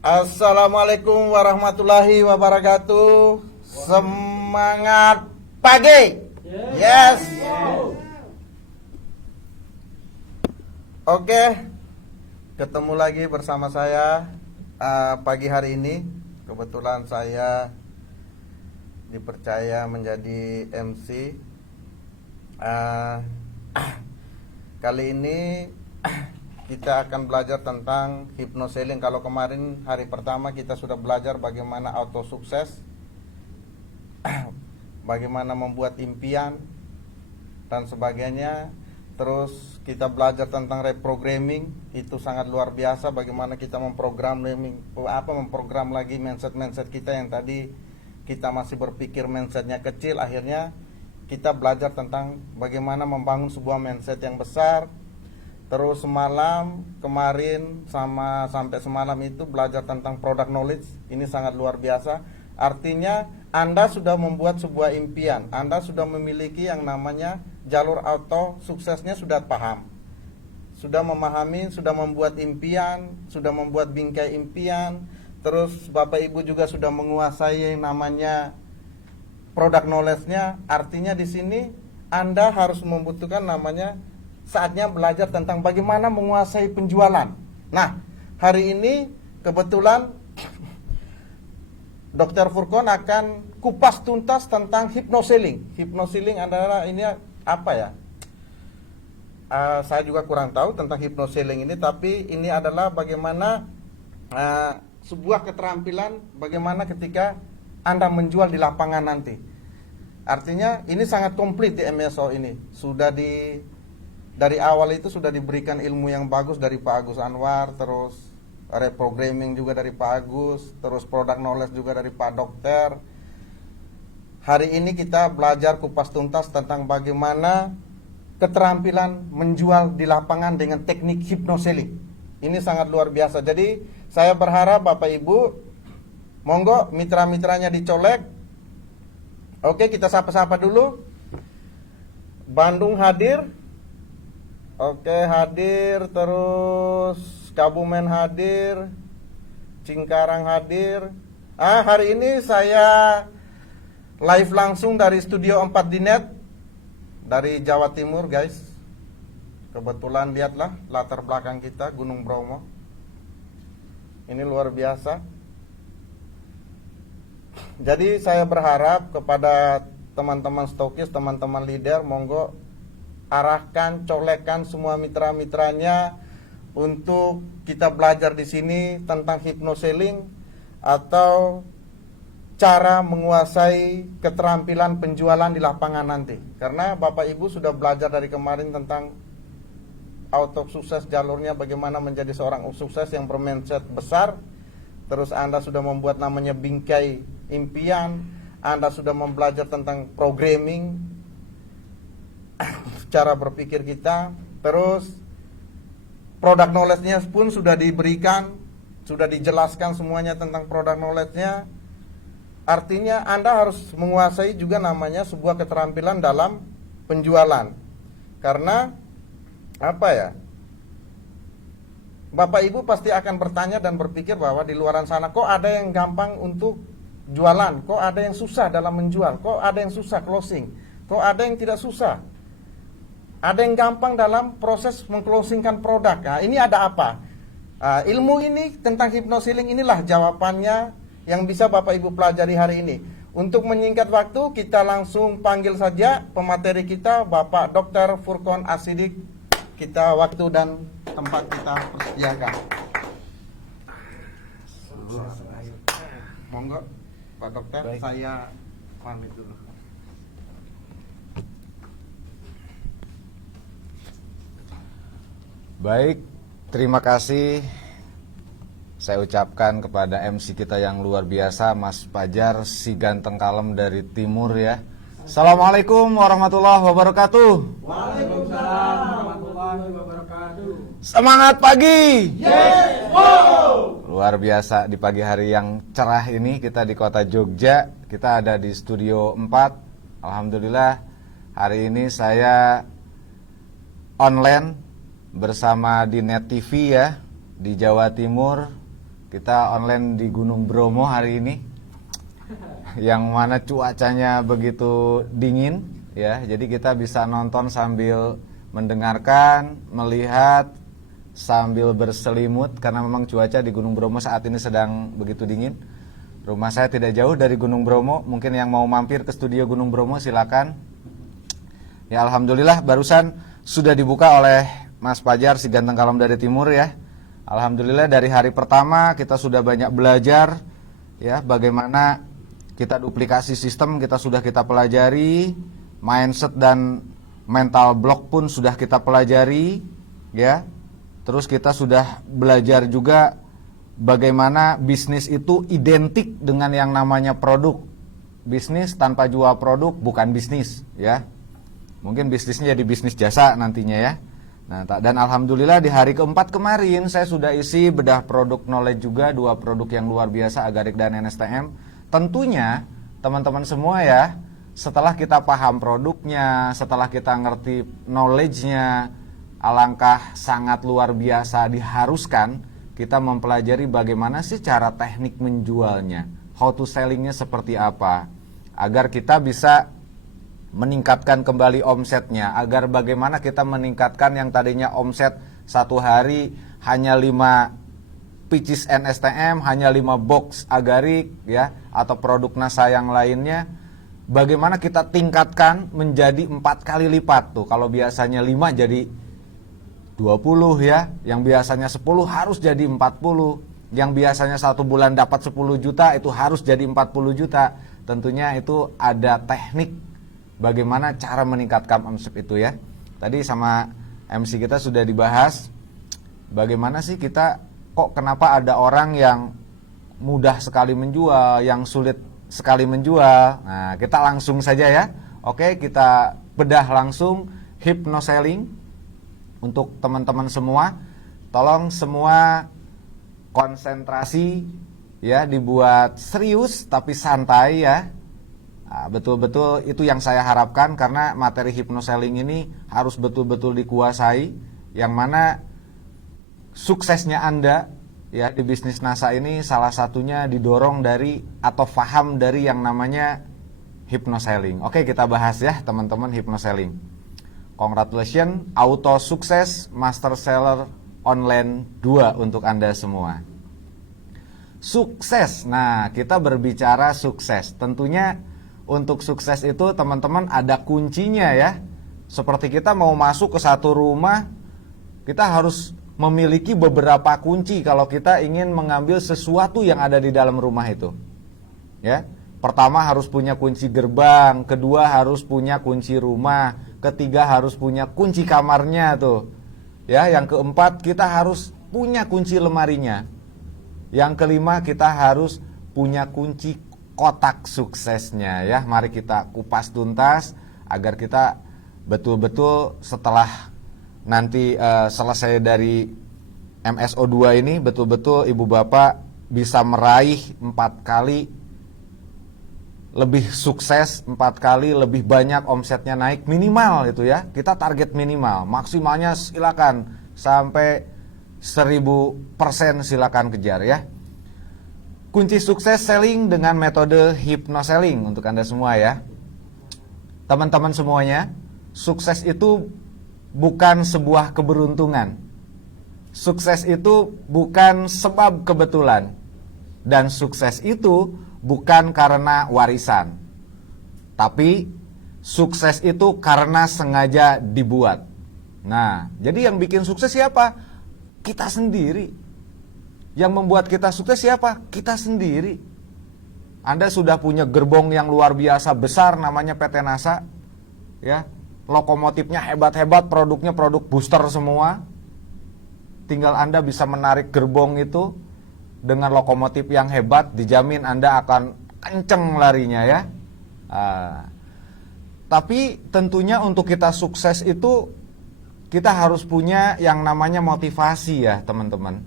Assalamualaikum warahmatullahi wabarakatuh. Semangat pagi. Yes. Oke, ketemu lagi bersama saya pagi hari ini. Kebetulan saya dipercaya menjadi MC. Kali ini kita akan belajar tentang hypnosealing. Kalau kemarin hari pertama kita sudah belajar bagaimana auto sukses, bagaimana membuat impian dan sebagainya. Terus kita belajar tentang reprogramming, itu sangat luar biasa bagaimana kita memprogram lagi mindset kita yang tadi kita masih berpikir mindsetnya kecil. Akhirnya kita belajar tentang bagaimana membangun sebuah mindset yang besar. Terus kemarin sampai semalam itu belajar tentang product knowledge. Ini sangat luar biasa. Artinya Anda sudah membuat sebuah impian, Anda sudah memiliki yang namanya jalur auto suksesnya, sudah paham, sudah memahami, sudah membuat impian, sudah membuat bingkai impian. Terus Bapak Ibu juga sudah menguasai yang namanya product knowledge-nya. Artinya di sini Anda harus membutuhkan namanya saatnya belajar tentang bagaimana menguasai penjualan. Nah, hari ini kebetulan Dr. Furqon akan kupas tuntas tentang hypnosealing. Hypnosealing adalah ini apa ya? Saya juga kurang tahu tentang hypnosealing ini, tapi ini adalah bagaimana sebuah keterampilan bagaimana ketika Anda menjual di lapangan nanti. Artinya ini sangat komplit di MSO ini. Dari awal itu sudah diberikan ilmu yang bagus dari Pak Agus Anwar, terus reprogramming juga dari Pak Agus, terus product knowledge juga dari Pak Dokter. Hari ini kita belajar kupas tuntas tentang bagaimana keterampilan menjual di lapangan dengan teknik hypnosealing. Ini sangat luar biasa. Jadi saya berharap Bapak Ibu, monggo mitra-mitranya dicolek. Oke, kita sapa-sapa dulu. Bandung hadir. Oke, hadir. Terus Kebumen hadir, Cikarang hadir. Hari ini saya live langsung dari Studio 4 di Net, dari Jawa Timur guys. Kebetulan lihatlah latar belakang kita, Gunung Bromo. Ini luar biasa. Jadi saya berharap kepada teman-teman stokis, teman-teman leader, monggo arahkan, colekkan semua mitra-mitranya untuk kita belajar di sini tentang hypnosealing atau cara menguasai keterampilan penjualan di lapangan nanti. Karena Bapak Ibu sudah belajar dari kemarin tentang auto sukses, jalurnya bagaimana menjadi seorang sukses yang bermindset besar. Terus Anda sudah membuat namanya bingkai impian, Anda sudah belajar tentang programming, cara berpikir kita. Terus product knowledge-nya pun sudah diberikan, sudah dijelaskan semuanya tentang product knowledge-nya. Artinya Anda harus menguasai juga namanya sebuah keterampilan dalam penjualan. Karena apa ya? Bapak Ibu pasti akan bertanya dan berpikir bahwa di luaran sana kok ada yang gampang untuk jualan, kok ada yang susah dalam menjual, kok ada yang susah closing, kok ada yang tidak susah, ada yang gampang dalam proses mengclosingkan produk. Nah, ini ada apa? Ilmu ini tentang hypnosealing inilah jawabannya yang bisa Bapak Ibu pelajari hari ini. Untuk menyingkat waktu, kita langsung panggil saja pemateri kita, Bapak Dr. Furqon As-Siddiq. Kita waktu dan tempat kita persediakan. Monggo, Pak Dokter. Baik. Saya pamit dulu. Baik, terima kasih saya ucapkan kepada MC kita yang luar biasa, Mas Fajar, si ganteng kalem dari timur ya. Assalamualaikum warahmatullahi wabarakatuh. Waalaikumsalam warahmatullahi wabarakatuh. Semangat pagi. Yes, wow. Luar biasa di pagi hari yang cerah ini kita di kota Jogja. Kita ada di Studio 4. Alhamdulillah hari ini saya online bersama di Net TV ya, di Jawa Timur. Kita online di Gunung Bromo hari ini, yang mana cuacanya begitu dingin ya. Jadi kita bisa nonton sambil mendengarkan, melihat sambil berselimut karena memang cuaca di Gunung Bromo saat ini sedang begitu dingin. Rumah saya tidak jauh dari Gunung Bromo. Mungkin yang mau mampir ke studio Gunung Bromo silakan. Ya alhamdulillah barusan sudah dibuka oleh Mas Pajar si ganteng kalem dari timur ya. Alhamdulillah dari hari pertama kita sudah banyak belajar ya bagaimana kita duplikasi sistem, kita sudah kita pelajari, mindset dan mental block pun sudah kita pelajari ya. Terus kita sudah belajar juga bagaimana bisnis itu identik dengan yang namanya produk. Bisnis tanpa jual produk bukan bisnis ya. Mungkin bisnisnya jadi bisnis jasa nantinya ya. Nah, dan alhamdulillah di hari keempat kemarin saya sudah isi bedah produk knowledge juga, 2 produk yang luar biasa, Agarik dan NSTM. Tentunya teman-teman semua ya, setelah kita paham produknya, setelah kita ngerti knowledge-nya, alangkah sangat luar biasa diharuskan kita mempelajari bagaimana sih cara teknik menjualnya, how to selling-nya seperti apa, agar kita bisa meningkatkan kembali omsetnya, agar bagaimana kita meningkatkan yang tadinya omset satu hari hanya 5 pieces NSTM, hanya 5 box Agarik ya, atau produk NASA yang lainnya, bagaimana kita tingkatkan menjadi 4 kali lipat tuh. Kalau biasanya 5 jadi 20 ya, yang biasanya 10 harus jadi 40, yang biasanya 1 bulan dapat 10 juta itu harus jadi 40 juta. Tentunya itu ada teknik bagaimana cara meningkatkan omset itu ya. Tadi sama MC kita sudah dibahas bagaimana sih kita kok kenapa ada orang yang mudah sekali menjual, yang sulit sekali menjual. Nah, kita langsung saja ya. Oke, kita bedah langsung hypnoselling untuk teman-teman semua. Tolong semua konsentrasi ya, dibuat serius tapi santai ya. Nah, betul-betul itu yang saya harapkan karena materi hypnoselling ini harus betul-betul dikuasai, yang mana suksesnya Anda ya di bisnis NASA ini salah satunya didorong dari atau paham dari yang namanya hypnoselling. Oke, kita bahas ya teman-teman hypnoselling. Congratulations, auto sukses master seller online 2 untuk Anda semua. Sukses. Nah, kita berbicara sukses. Tentunya untuk sukses itu teman-teman ada kuncinya ya. Seperti kita mau masuk ke satu rumah, kita harus memiliki beberapa kunci kalau kita ingin mengambil sesuatu yang ada di dalam rumah itu. Ya. Pertama harus punya kunci gerbang, kedua harus punya kunci rumah, ketiga harus punya kunci kamarnya tuh. Ya, yang keempat kita harus punya kunci lemarinya. Yang kelima kita harus punya kunci kotak suksesnya ya. Mari kita kupas tuntas agar kita betul-betul setelah nanti selesai dari MSO2 ini betul-betul ibu bapak bisa meraih 4 kali lebih sukses, 4 kali lebih banyak omsetnya naik minimal itu ya. Kita target minimal, maksimalnya silakan sampai 1000% silakan kejar ya. Kunci sukses selling dengan metode hypnoselling untuk Anda semua ya. Teman-teman semuanya, sukses itu bukan sebuah keberuntungan. Sukses itu bukan sebab kebetulan. Dan sukses itu bukan karena warisan. Tapi sukses itu karena sengaja dibuat. Nah, jadi yang bikin sukses siapa? Kita sendiri. Yang membuat kita sukses siapa? Kita sendiri. Anda sudah punya gerbong yang luar biasa besar namanya PT NASA. Ya, lokomotifnya hebat-hebat, produknya produk booster semua. Tinggal Anda bisa menarik gerbong itu dengan lokomotif yang hebat, dijamin Anda akan kenceng larinya ya. Tapi tentunya untuk kita sukses itu kita harus punya yang namanya motivasi ya teman-teman.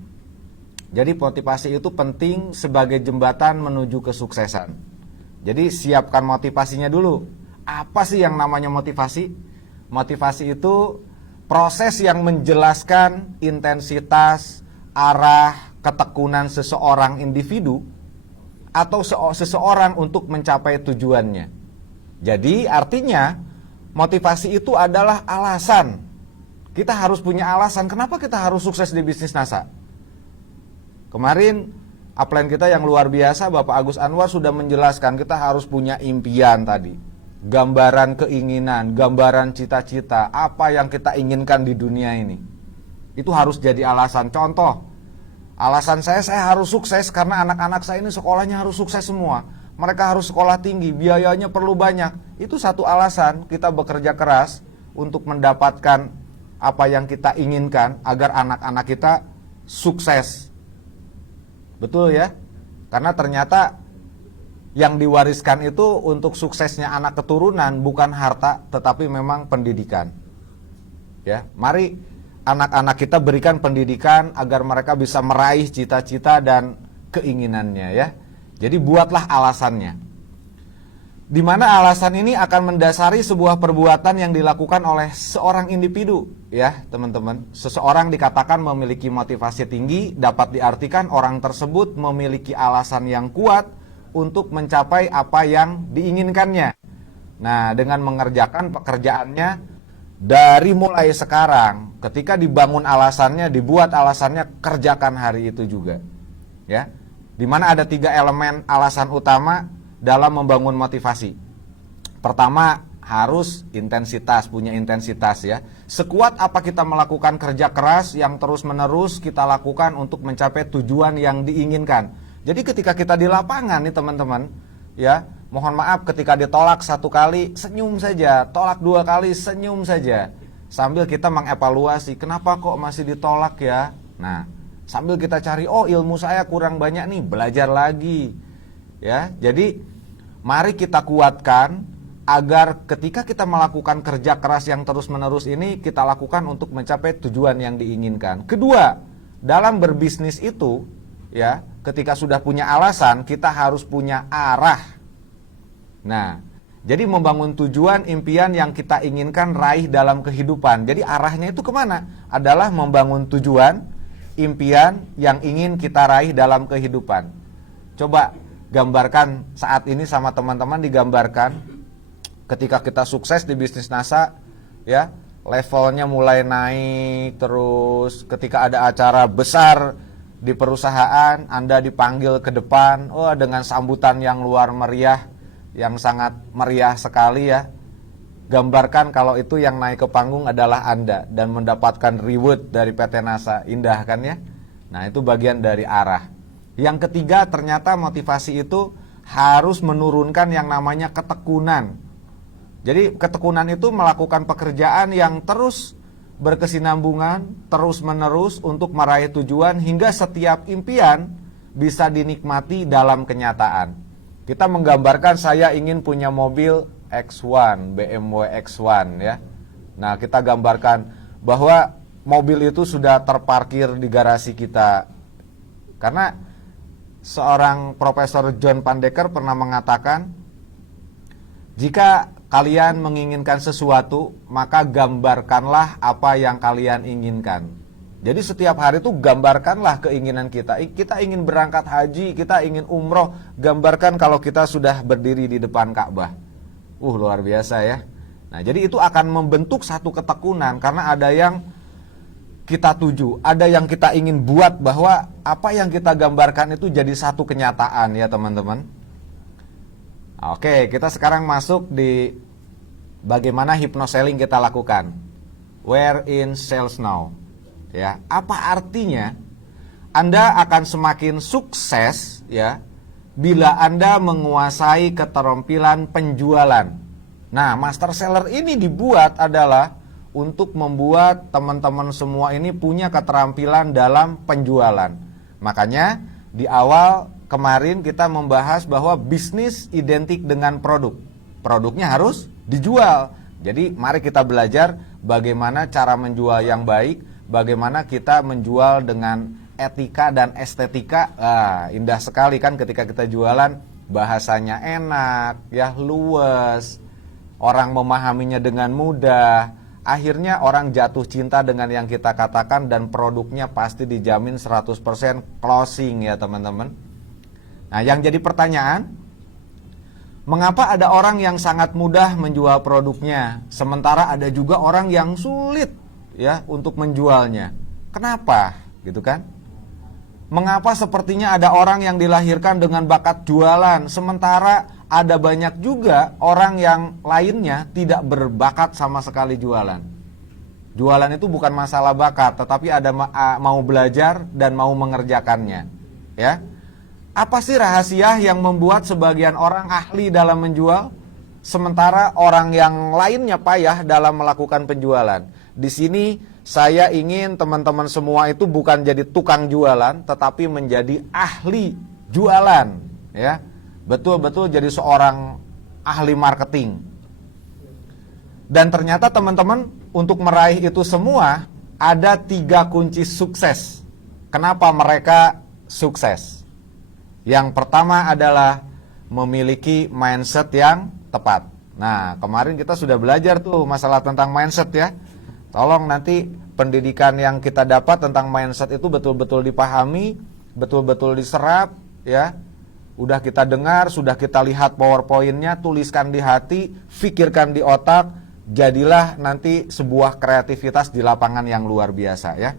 Jadi motivasi itu penting sebagai jembatan menuju kesuksesan. Jadi siapkan motivasinya dulu. Apa sih yang namanya motivasi? Motivasi itu proses yang menjelaskan intensitas, arah, ketekunan seseorang individu atau seseorang untuk mencapai tujuannya. Jadi artinya motivasi itu adalah alasan. Kita harus punya alasan kenapa kita harus sukses di bisnis NASA. Kemarin upline kita yang luar biasa, Bapak Agus Anwar sudah menjelaskan kita harus punya impian tadi. Gambaran keinginan, gambaran cita-cita, apa yang kita inginkan di dunia ini. Itu harus jadi alasan. Contoh, alasan saya harus sukses karena anak-anak saya ini sekolahnya harus sukses semua. Mereka harus sekolah tinggi, biayanya perlu banyak. Itu satu alasan kita bekerja keras untuk mendapatkan apa yang kita inginkan agar anak-anak kita sukses. Betul ya? Karena ternyata yang diwariskan itu untuk suksesnya anak keturunan bukan harta, tetapi memang pendidikan. Ya, mari anak-anak kita berikan pendidikan agar mereka bisa meraih cita-cita dan keinginannya ya. Jadi buatlah alasannya. Di mana alasan ini akan mendasari sebuah perbuatan yang dilakukan oleh seorang individu ya, teman-teman. Seseorang dikatakan memiliki motivasi tinggi, dapat diartikan orang tersebut memiliki alasan yang kuat untuk mencapai apa yang diinginkannya. Nah, dengan mengerjakan pekerjaannya dari mulai sekarang, ketika dibangun alasannya, dibuat alasannya, kerjakan hari itu juga. Ya, di mana ada 3 elemen alasan utama dalam membangun motivasi. Pertama, harus intensitas, punya intensitas ya. Sekuat apa kita melakukan kerja keras yang terus-menerus kita lakukan untuk mencapai tujuan yang diinginkan. Jadi ketika kita di lapangan nih teman-teman, ya, mohon maaf ketika ditolak 1 kali, senyum saja, tolak 2 kali, senyum saja. Sambil kita mengevaluasi, kenapa kok masih ditolak ya? Nah, sambil kita cari, oh ilmu saya kurang banyak nih, belajar lagi. Ya, jadi mari kita kuatkan agar ketika kita melakukan kerja keras yang terus-menerus ini, kita lakukan untuk mencapai tujuan yang diinginkan. Kedua, dalam berbisnis itu, ya, ketika sudah punya alasan, kita harus punya arah. Nah, jadi membangun tujuan, impian yang kita inginkan raih dalam kehidupan. Jadi arahnya itu kemana? Adalah membangun tujuan, impian yang ingin kita raih dalam kehidupan. Coba gambarkan saat ini sama teman-teman, digambarkan ketika kita sukses di bisnis NASA, ya, levelnya mulai naik terus. Ketika ada acara besar di perusahaan, Anda dipanggil ke depan, oh dengan sambutan yang luar meriah, yang sangat meriah sekali ya. Gambarkan kalau itu yang naik ke panggung adalah Anda dan mendapatkan reward dari PT NASA, indah kan ya? Nah, itu bagian dari arah. Yang ketiga, ternyata motivasi itu harus menurunkan yang namanya ketekunan. Jadi ketekunan itu melakukan pekerjaan yang terus berkesinambungan, terus-menerus untuk meraih tujuan hingga setiap impian bisa dinikmati dalam kenyataan. Kita menggambarkan saya ingin punya mobil X1, BMW X1 ya. Nah, kita gambarkan bahwa mobil itu sudah terparkir di garasi kita. Karena seorang Profesor John Pandeker pernah mengatakan, jika kalian menginginkan sesuatu, maka gambarkanlah apa yang kalian inginkan. Jadi setiap hari itu gambarkanlah keinginan kita. Kita ingin berangkat haji, kita ingin umroh, gambarkan kalau kita sudah berdiri di depan Ka'bah. Luar biasa ya. Nah, jadi itu akan membentuk satu ketekunan karena ada yang kita tuju, ada yang kita ingin buat bahwa apa yang kita gambarkan itu jadi satu kenyataan ya teman-teman. Oke, kita sekarang masuk di bagaimana hypnoselling kita lakukan. Where in sales now? Ya, apa artinya? Anda akan semakin sukses ya bila Anda menguasai keterampilan penjualan. Nah, master seller ini dibuat adalah untuk membuat teman-teman semua ini punya keterampilan dalam penjualan. Makanya di awal kemarin kita membahas bahwa bisnis identik dengan produk. Produknya harus dijual. Jadi mari kita belajar bagaimana cara menjual yang baik, bagaimana kita menjual dengan etika dan estetika. Indah sekali kan ketika kita jualan, bahasanya enak, ya luwes, orang memahaminya dengan mudah, akhirnya orang jatuh cinta dengan yang kita katakan dan produknya pasti dijamin 100% closing ya teman-teman. Nah, yang jadi pertanyaan, mengapa ada orang yang sangat mudah menjual produknya, sementara ada juga orang yang sulit ya untuk menjualnya? Kenapa? Gitu kan? Mengapa sepertinya ada orang yang dilahirkan dengan bakat jualan, sementara ada banyak juga orang yang lainnya tidak berbakat sama sekali jualan. Jualan itu bukan masalah bakat, tetapi ada mau belajar dan mau mengerjakannya. Ya, apa sih rahasia yang membuat sebagian orang ahli dalam menjual, sementara orang yang lainnya payah dalam melakukan penjualan? Di sini saya ingin teman-teman semua itu bukan jadi tukang jualan, tetapi menjadi ahli jualan, ya. Betul-betul jadi seorang ahli marketing. Dan ternyata teman-teman, untuk meraih itu semua ada 3 kunci sukses. Kenapa mereka sukses? Yang pertama adalah memiliki mindset yang tepat. Nah, kemarin kita sudah belajar tuh masalah tentang mindset ya. Tolong nanti pendidikan yang kita dapat tentang mindset itu betul-betul dipahami, betul-betul diserap ya. Udah kita dengar, sudah kita lihat PowerPoint-nya, tuliskan di hati, pikirkan di otak, jadilah nanti sebuah kreativitas di lapangan yang luar biasa ya.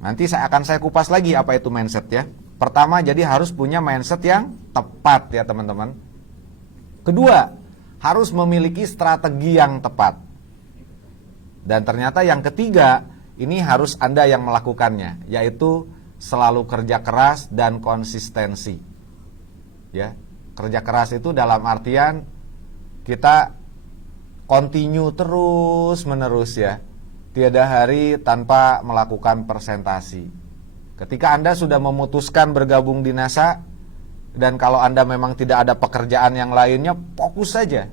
Nanti saya kupas lagi apa itu mindset ya. Pertama, jadi harus punya mindset yang tepat ya teman-teman. Kedua, harus memiliki strategi yang tepat. Dan ternyata yang ketiga, ini harus Anda yang melakukannya, yaitu selalu kerja keras dan konsistensi. Ya, kerja keras itu dalam artian kita continue terus menerus ya. Tiada hari tanpa melakukan presentasi. Ketika Anda sudah memutuskan bergabung di NASA, dan kalau Anda memang tidak ada pekerjaan yang lainnya, fokus saja.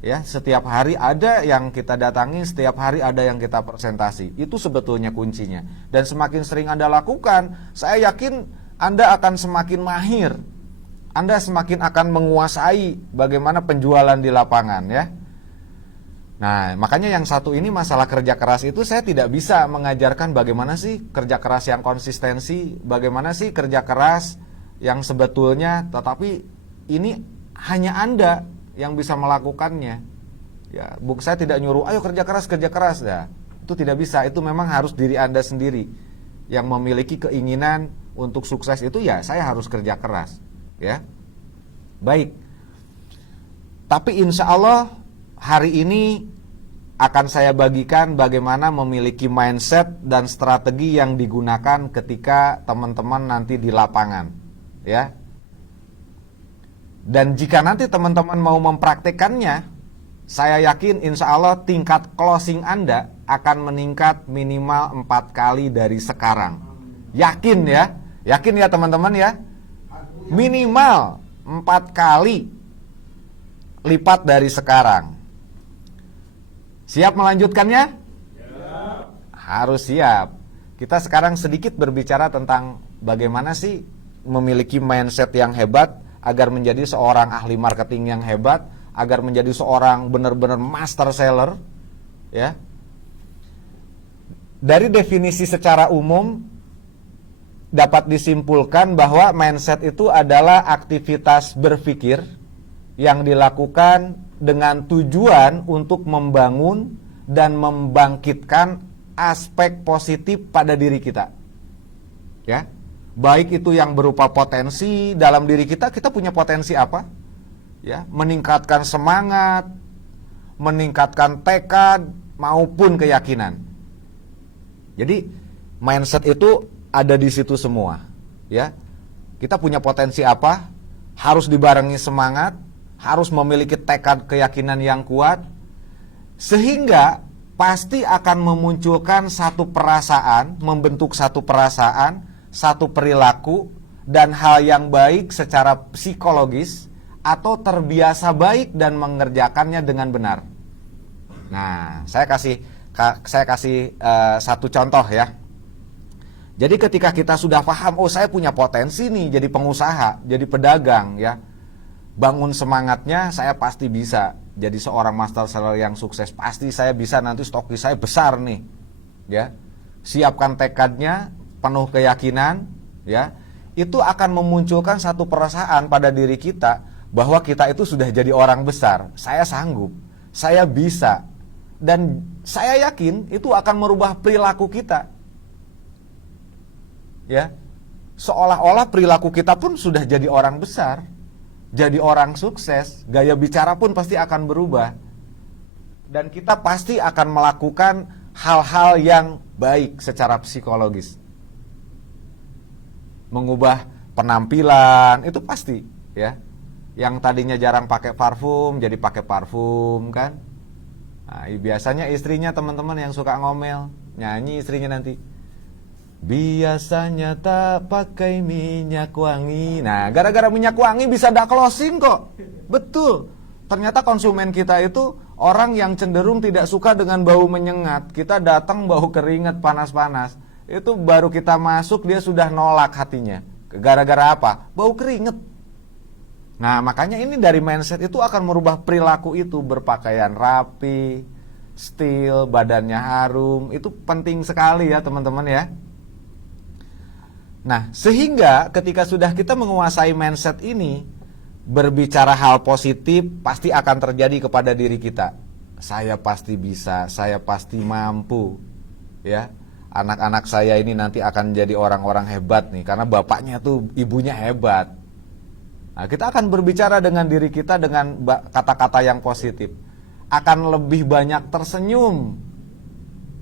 Ya, setiap hari ada yang kita datangi, setiap hari ada yang kita presentasi. Itu sebetulnya kuncinya. Dan semakin sering Anda lakukan, saya yakin Anda akan semakin mahir. Anda semakin akan menguasai bagaimana penjualan di lapangan ya. Nah, makanya yang satu ini masalah kerja keras itu saya tidak bisa mengajarkan bagaimana sih kerja keras yang konsistensi, bagaimana sih kerja keras yang sebetulnya, tetapi ini hanya Anda yang bisa melakukannya. Ya, saya tidak nyuruh ayo kerja keras ya. Itu tidak bisa, itu memang harus diri Anda sendiri yang memiliki keinginan untuk sukses itu ya, saya harus kerja keras, ya. Baik. Tapi insya Allah hari ini akan saya bagikan bagaimana memiliki mindset dan strategi yang digunakan ketika teman-teman nanti di lapangan, ya. Dan jika nanti teman-teman mau mempraktekannya, saya yakin insya Allah tingkat closing Anda akan meningkat minimal 4 kali dari sekarang. Yakin ya? Yakin ya teman-teman ya? Minimal 4 kali lipat dari sekarang. Siap melanjutkannya? Harus siap. Kita sekarang sedikit berbicara tentang bagaimana sih memiliki mindset yang hebat agar menjadi seorang ahli marketing yang hebat, agar menjadi seorang benar-benar master seller, ya. Dari definisi secara umum dapat disimpulkan bahwa mindset itu adalah aktivitas berpikir yang dilakukan dengan tujuan untuk membangun dan membangkitkan aspek positif pada diri kita. Ya. Baik itu yang berupa potensi dalam diri kita punya potensi apa? Ya, meningkatkan semangat, meningkatkan tekad maupun keyakinan. Jadi mindset itu ada di situ semua, ya. Kita punya potensi apa? Harus dibarengi semangat, harus memiliki tekad keyakinan yang kuat, sehingga pasti akan memunculkan satu perasaan, membentuk satu perasaan, satu perilaku dan hal yang baik secara psikologis atau terbiasa baik dan mengerjakannya dengan benar. Nah, saya kasih satu contoh ya. Jadi ketika kita sudah paham, oh saya punya potensi nih jadi pengusaha, jadi pedagang ya. Bangun semangatnya, saya pasti bisa. jadi seorang master seller yang sukses, pasti saya bisa nanti stokis saya besar nih. Ya. Siapkan tekadnya, penuh keyakinan, ya. Itu akan memunculkan satu perasaan pada diri kita bahwa kita itu sudah jadi orang besar. Saya sanggup, saya bisa. Dan saya yakin itu akan merubah perilaku kita. Ya. Seolah-olah perilaku kita pun sudah jadi orang besar, jadi orang sukses, gaya bicara pun pasti akan berubah. Dan kita pasti akan melakukan hal-hal yang baik secara psikologis. Mengubah penampilan, itu pasti, ya. Yang tadinya jarang pakai parfum, jadi pakai parfum, kan. Nah, biasanya istrinya teman-teman yang suka ngomel, nyanyi istrinya nanti. Biasanya tak pakai minyak wangi. Nah, gara-gara minyak wangi bisa dak closing kok. Betul. Ternyata konsumen kita itu orang yang cenderung tidak suka dengan bau menyengat. Kita datang bau keringat panas-panas. Itu baru kita masuk dia sudah nolak hatinya. Gara-gara apa? Bau keringat. Nah, makanya ini dari mindset itu akan merubah perilaku itu. Berpakaian rapi, stil, badannya harum. Itu penting sekali ya teman-teman ya. Nah, sehingga ketika sudah kita menguasai mindset ini, berbicara hal positif pasti akan terjadi kepada diri kita. Saya pasti bisa, saya pasti mampu. Ya, anak-anak saya ini nanti akan jadi orang-orang hebat nih, karena bapaknya tuh ibunya hebat. Nah, kita akan berbicara dengan diri kita dengan kata-kata yang positif. Akan lebih banyak tersenyum.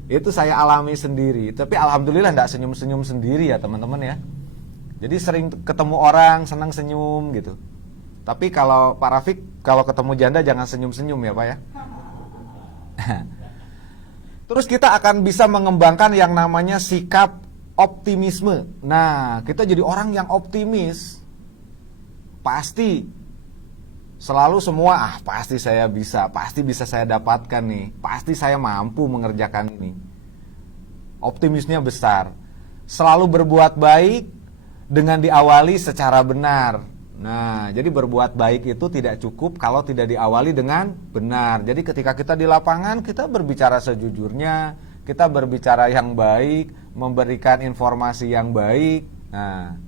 Itu saya alami sendiri. Tapi alhamdulillah enggak senyum-senyum sendiri ya teman-teman ya. Jadi sering ketemu orang senang senyum gitu. Tapi kalau Pak Rafiq, kalau ketemu janda jangan senyum-senyum ya Pak ya. Terus kita akan bisa mengembangkan yang namanya sikap optimisme. Nah, kita jadi orang yang optimis. Pasti selalu semua, pasti saya bisa, pasti bisa saya dapatkan nih, pasti saya mampu mengerjakan ini. Optimisnya besar. Selalu berbuat baik dengan diawali secara benar. Nah, jadi berbuat baik itu tidak cukup kalau tidak diawali dengan benar. Jadi ketika kita di lapangan, kita berbicara sejujurnya, kita berbicara yang baik, memberikan informasi yang baik. Nah,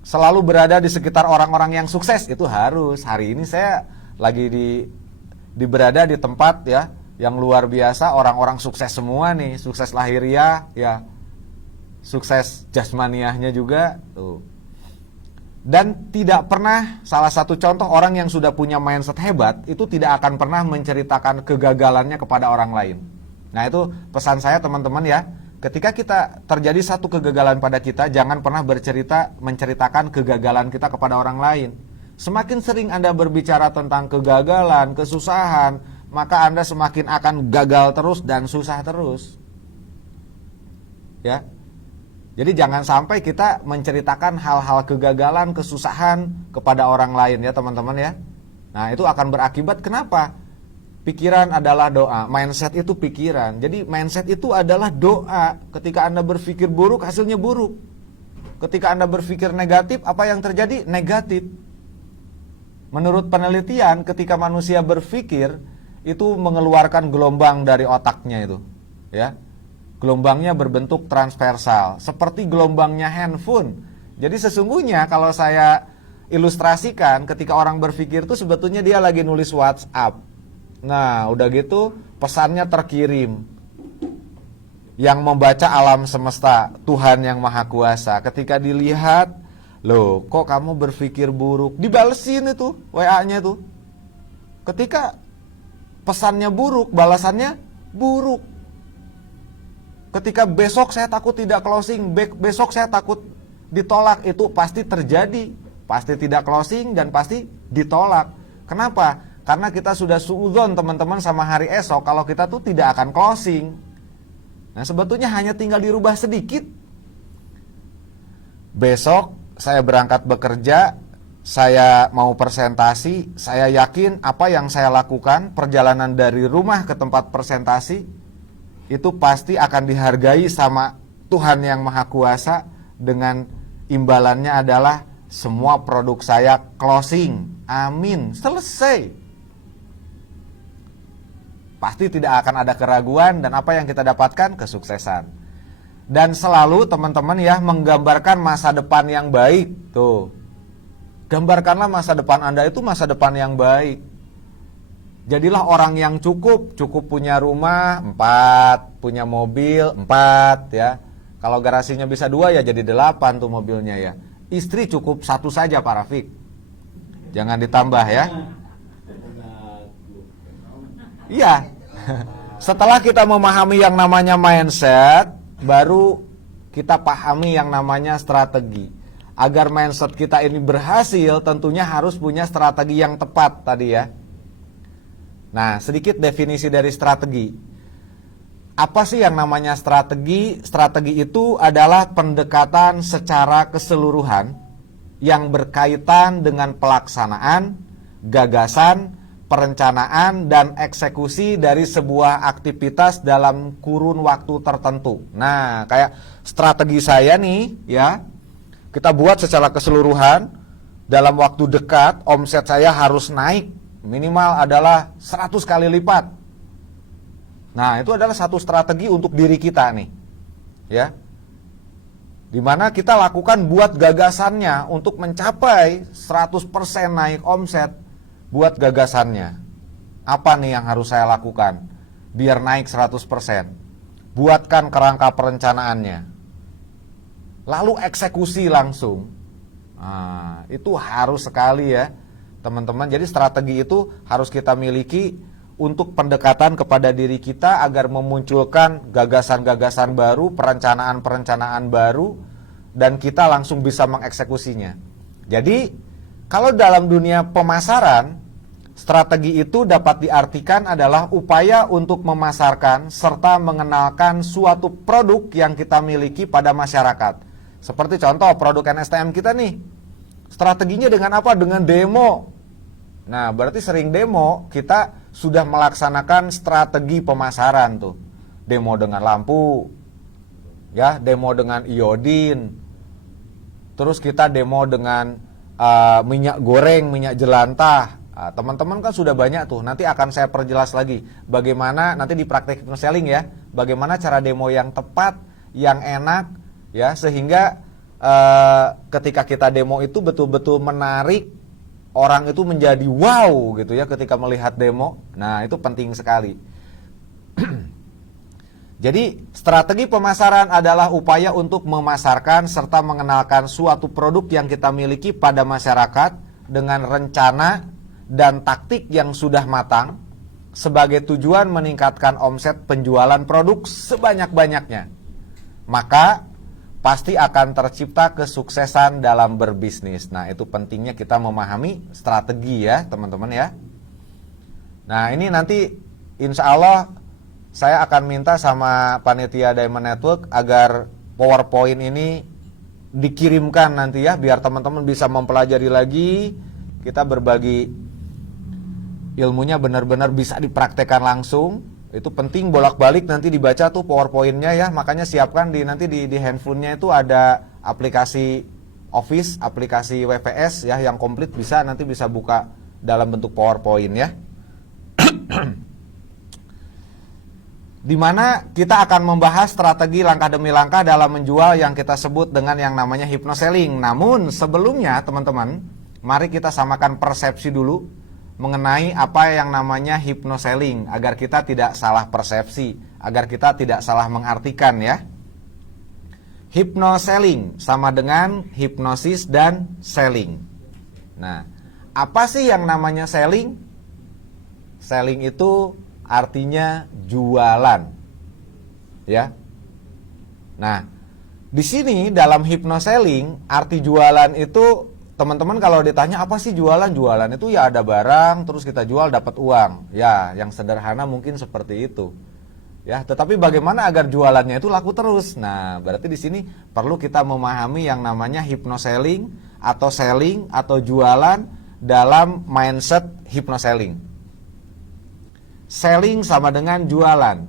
selalu berada di sekitar orang-orang yang sukses itu harus. Hari ini saya lagi berada di tempat ya yang luar biasa, orang-orang sukses semua nih, sukses lahiriah ya, sukses jasmaniahnya juga tuh. Dan tidak pernah, salah satu contoh orang yang sudah punya mindset hebat itu tidak akan pernah menceritakan kegagalannya kepada orang lain. Nah, itu pesan saya teman-teman ya. Ketika kita terjadi satu kegagalan pada kita, jangan pernah menceritakan kegagalan kita kepada orang lain. Semakin sering Anda berbicara tentang kegagalan, kesusahan, maka Anda semakin akan gagal terus dan susah terus. Ya. Jadi jangan sampai kita menceritakan hal-hal kegagalan, kesusahan kepada orang lain ya teman-teman ya. Nah, itu akan berakibat kenapa? Pikiran adalah doa, mindset itu pikiran. Jadi mindset itu adalah doa. Ketika Anda berpikir buruk, hasilnya buruk. Ketika Anda berpikir negatif, apa yang terjadi? Negatif. Menurut penelitian, ketika manusia berpikir, itu mengeluarkan gelombang dari otaknya itu. Ya, gelombangnya berbentuk transversal, seperti gelombangnya handphone. Jadi sesungguhnya kalau saya ilustrasikan, ketika orang berpikir itu sebetulnya dia lagi nulis WhatsApp. Nah, udah gitu pesannya terkirim. Yang membaca alam semesta, Tuhan yang Maha Kuasa. Ketika dilihat, loh kok kamu berpikir buruk, dibalesin itu WA-nya tuh. Ketika pesannya buruk, balasannya buruk. Ketika besok saya takut tidak closing, besok saya takut ditolak, itu pasti terjadi. Pasti tidak closing dan pasti ditolak. Kenapa? Karena kita sudah suudzon teman-teman sama hari esok kalau kita tuh tidak akan closing. Nah, sebetulnya hanya tinggal dirubah sedikit. Besok saya berangkat bekerja, saya mau presentasi, saya yakin apa yang saya lakukan, perjalanan dari rumah ke tempat presentasi, itu pasti akan dihargai sama Tuhan yang Maha Kuasa, dengan imbalannya adalah semua produk saya closing. Amin. Selesai. pasti tidak akan ada keraguan, dan apa yang kita dapatkan? Kesuksesan. Dan selalu teman-teman ya menggambarkan masa depan yang baik. Tuh, gambarkanlah masa depan Anda itu masa depan yang baik. Jadilah orang yang cukup punya rumah 4, punya mobil 4 ya. Kalau garasinya bisa 2 ya jadi 8 tuh mobilnya ya. Istri cukup 1 saja Pak Rafiq. Jangan ditambah ya. Iya. Setelah kita memahami yang namanya mindset, baru kita pahami yang namanya strategi. Agar mindset kita ini berhasil, tentunya harus punya strategi yang tepat tadi ya. Nah, sedikit definisi dari strategi. Apa sih yang namanya strategi? Strategi itu adalah pendekatan secara keseluruhan yang berkaitan dengan pelaksanaan, gagasan, perencanaan, dan eksekusi dari sebuah aktivitas dalam kurun waktu tertentu. Nah, kayak strategi saya nih ya, kita buat secara keseluruhan. Dalam waktu dekat omset saya harus naik minimal adalah 100 kali lipat. Nah, itu adalah satu strategi untuk diri kita nih. Ya. Dimana kita lakukan buat gagasannya untuk mencapai 100% naik omset. Buat gagasannya. Apa nih yang harus saya lakukan biar naik 100%? Buatkan kerangka perencanaannya. Lalu eksekusi langsung. Nah, itu harus sekali ya teman-teman. Jadi strategi itu harus kita miliki untuk pendekatan kepada diri kita agar memunculkan gagasan-gagasan baru, perencanaan-perencanaan baru, dan kita langsung bisa mengeksekusinya. Jadi kalau dalam dunia pemasaran, strategi itu dapat diartikan adalah upaya untuk memasarkan serta mengenalkan suatu produk yang kita miliki pada masyarakat. Seperti contoh produk NSTM kita nih. Strateginya dengan apa? Dengan demo. Nah, berarti sering demo, kita sudah melaksanakan strategi pemasaran tuh. Demo dengan lampu, ya, demo dengan iodin. Terus kita demo dengan minyak goreng, minyak jelantah. Nah, teman-teman kan sudah banyak tuh. Nanti akan saya perjelas lagi bagaimana nanti di praktek hypnoselling ya, bagaimana cara demo yang tepat, yang enak, ya, sehingga ketika kita demo itu betul-betul menarik orang itu menjadi wow gitu ya ketika melihat demo. Nah, itu penting sekali. Jadi strategi pemasaran adalah upaya untuk memasarkan serta mengenalkan suatu produk yang kita miliki pada masyarakat dengan rencana dan taktik yang sudah matang sebagai tujuan meningkatkan omset penjualan produk sebanyak-banyaknya. Maka pasti akan tercipta kesuksesan dalam berbisnis. Nah, itu pentingnya kita memahami strategi ya teman-teman ya. Nah, ini nanti insya Allah saya akan minta sama panitia Diamond Network agar PowerPoint ini dikirimkan nanti ya, biar teman-teman bisa mempelajari lagi. Kita berbagi ilmunya benar-benar bisa dipraktekkan langsung. Itu penting, bolak-balik nanti dibaca tuh PowerPoint-nya ya. Makanya siapkan nanti di handphonenya itu ada aplikasi Office, aplikasi WPS ya yang komplit, nanti bisa buka dalam bentuk PowerPoint ya. Di mana kita akan membahas strategi langkah demi langkah dalam menjual yang kita sebut dengan yang namanya hypnoselling. Namun sebelumnya teman-teman, mari kita samakan persepsi dulu mengenai apa yang namanya hypnoselling agar kita tidak salah persepsi, agar kita tidak salah mengartikan ya. Hypnoselling sama dengan hipnosis dan selling. Nah, apa sih yang namanya selling? Selling itu artinya jualan. Ya. Nah, di sini dalam hypnoselling arti jualan itu teman-teman kalau ditanya apa sih jualan? Jualan itu ya ada barang terus kita jual dapat uang. Ya, yang sederhana mungkin seperti itu. Ya, tetapi bagaimana agar jualannya itu laku terus? Nah, berarti di sini perlu kita memahami yang namanya hypnoselling atau selling atau jualan dalam mindset hypnoselling. Selling sama dengan jualan.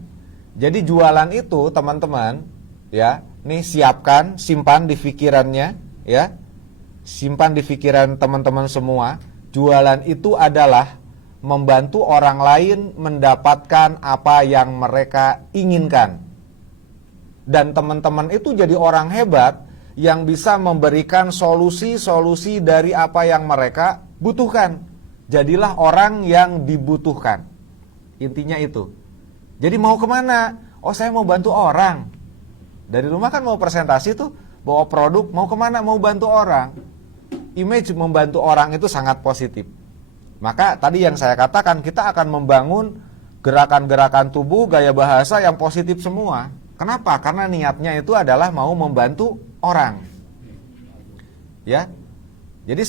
Jadi jualan itu teman-teman ya, nih siapkan, simpan di pikirannya ya. Simpan di pikiran teman-teman semua, jualan itu adalah membantu orang lain mendapatkan apa yang mereka inginkan. Dan teman-teman itu jadi orang hebat yang bisa memberikan solusi-solusi dari apa yang mereka butuhkan. Jadilah orang yang dibutuhkan. Intinya itu. Jadi mau kemana? Oh, saya mau bantu orang. Dari rumah kan mau presentasi tuh, bawa produk, mau kemana? Mau bantu orang. Image membantu orang itu sangat positif. Maka tadi yang saya katakan, kita akan membangun gerakan-gerakan tubuh, gaya bahasa yang positif semua. Kenapa? Karena niatnya itu adalah mau membantu orang. Ya. Jadi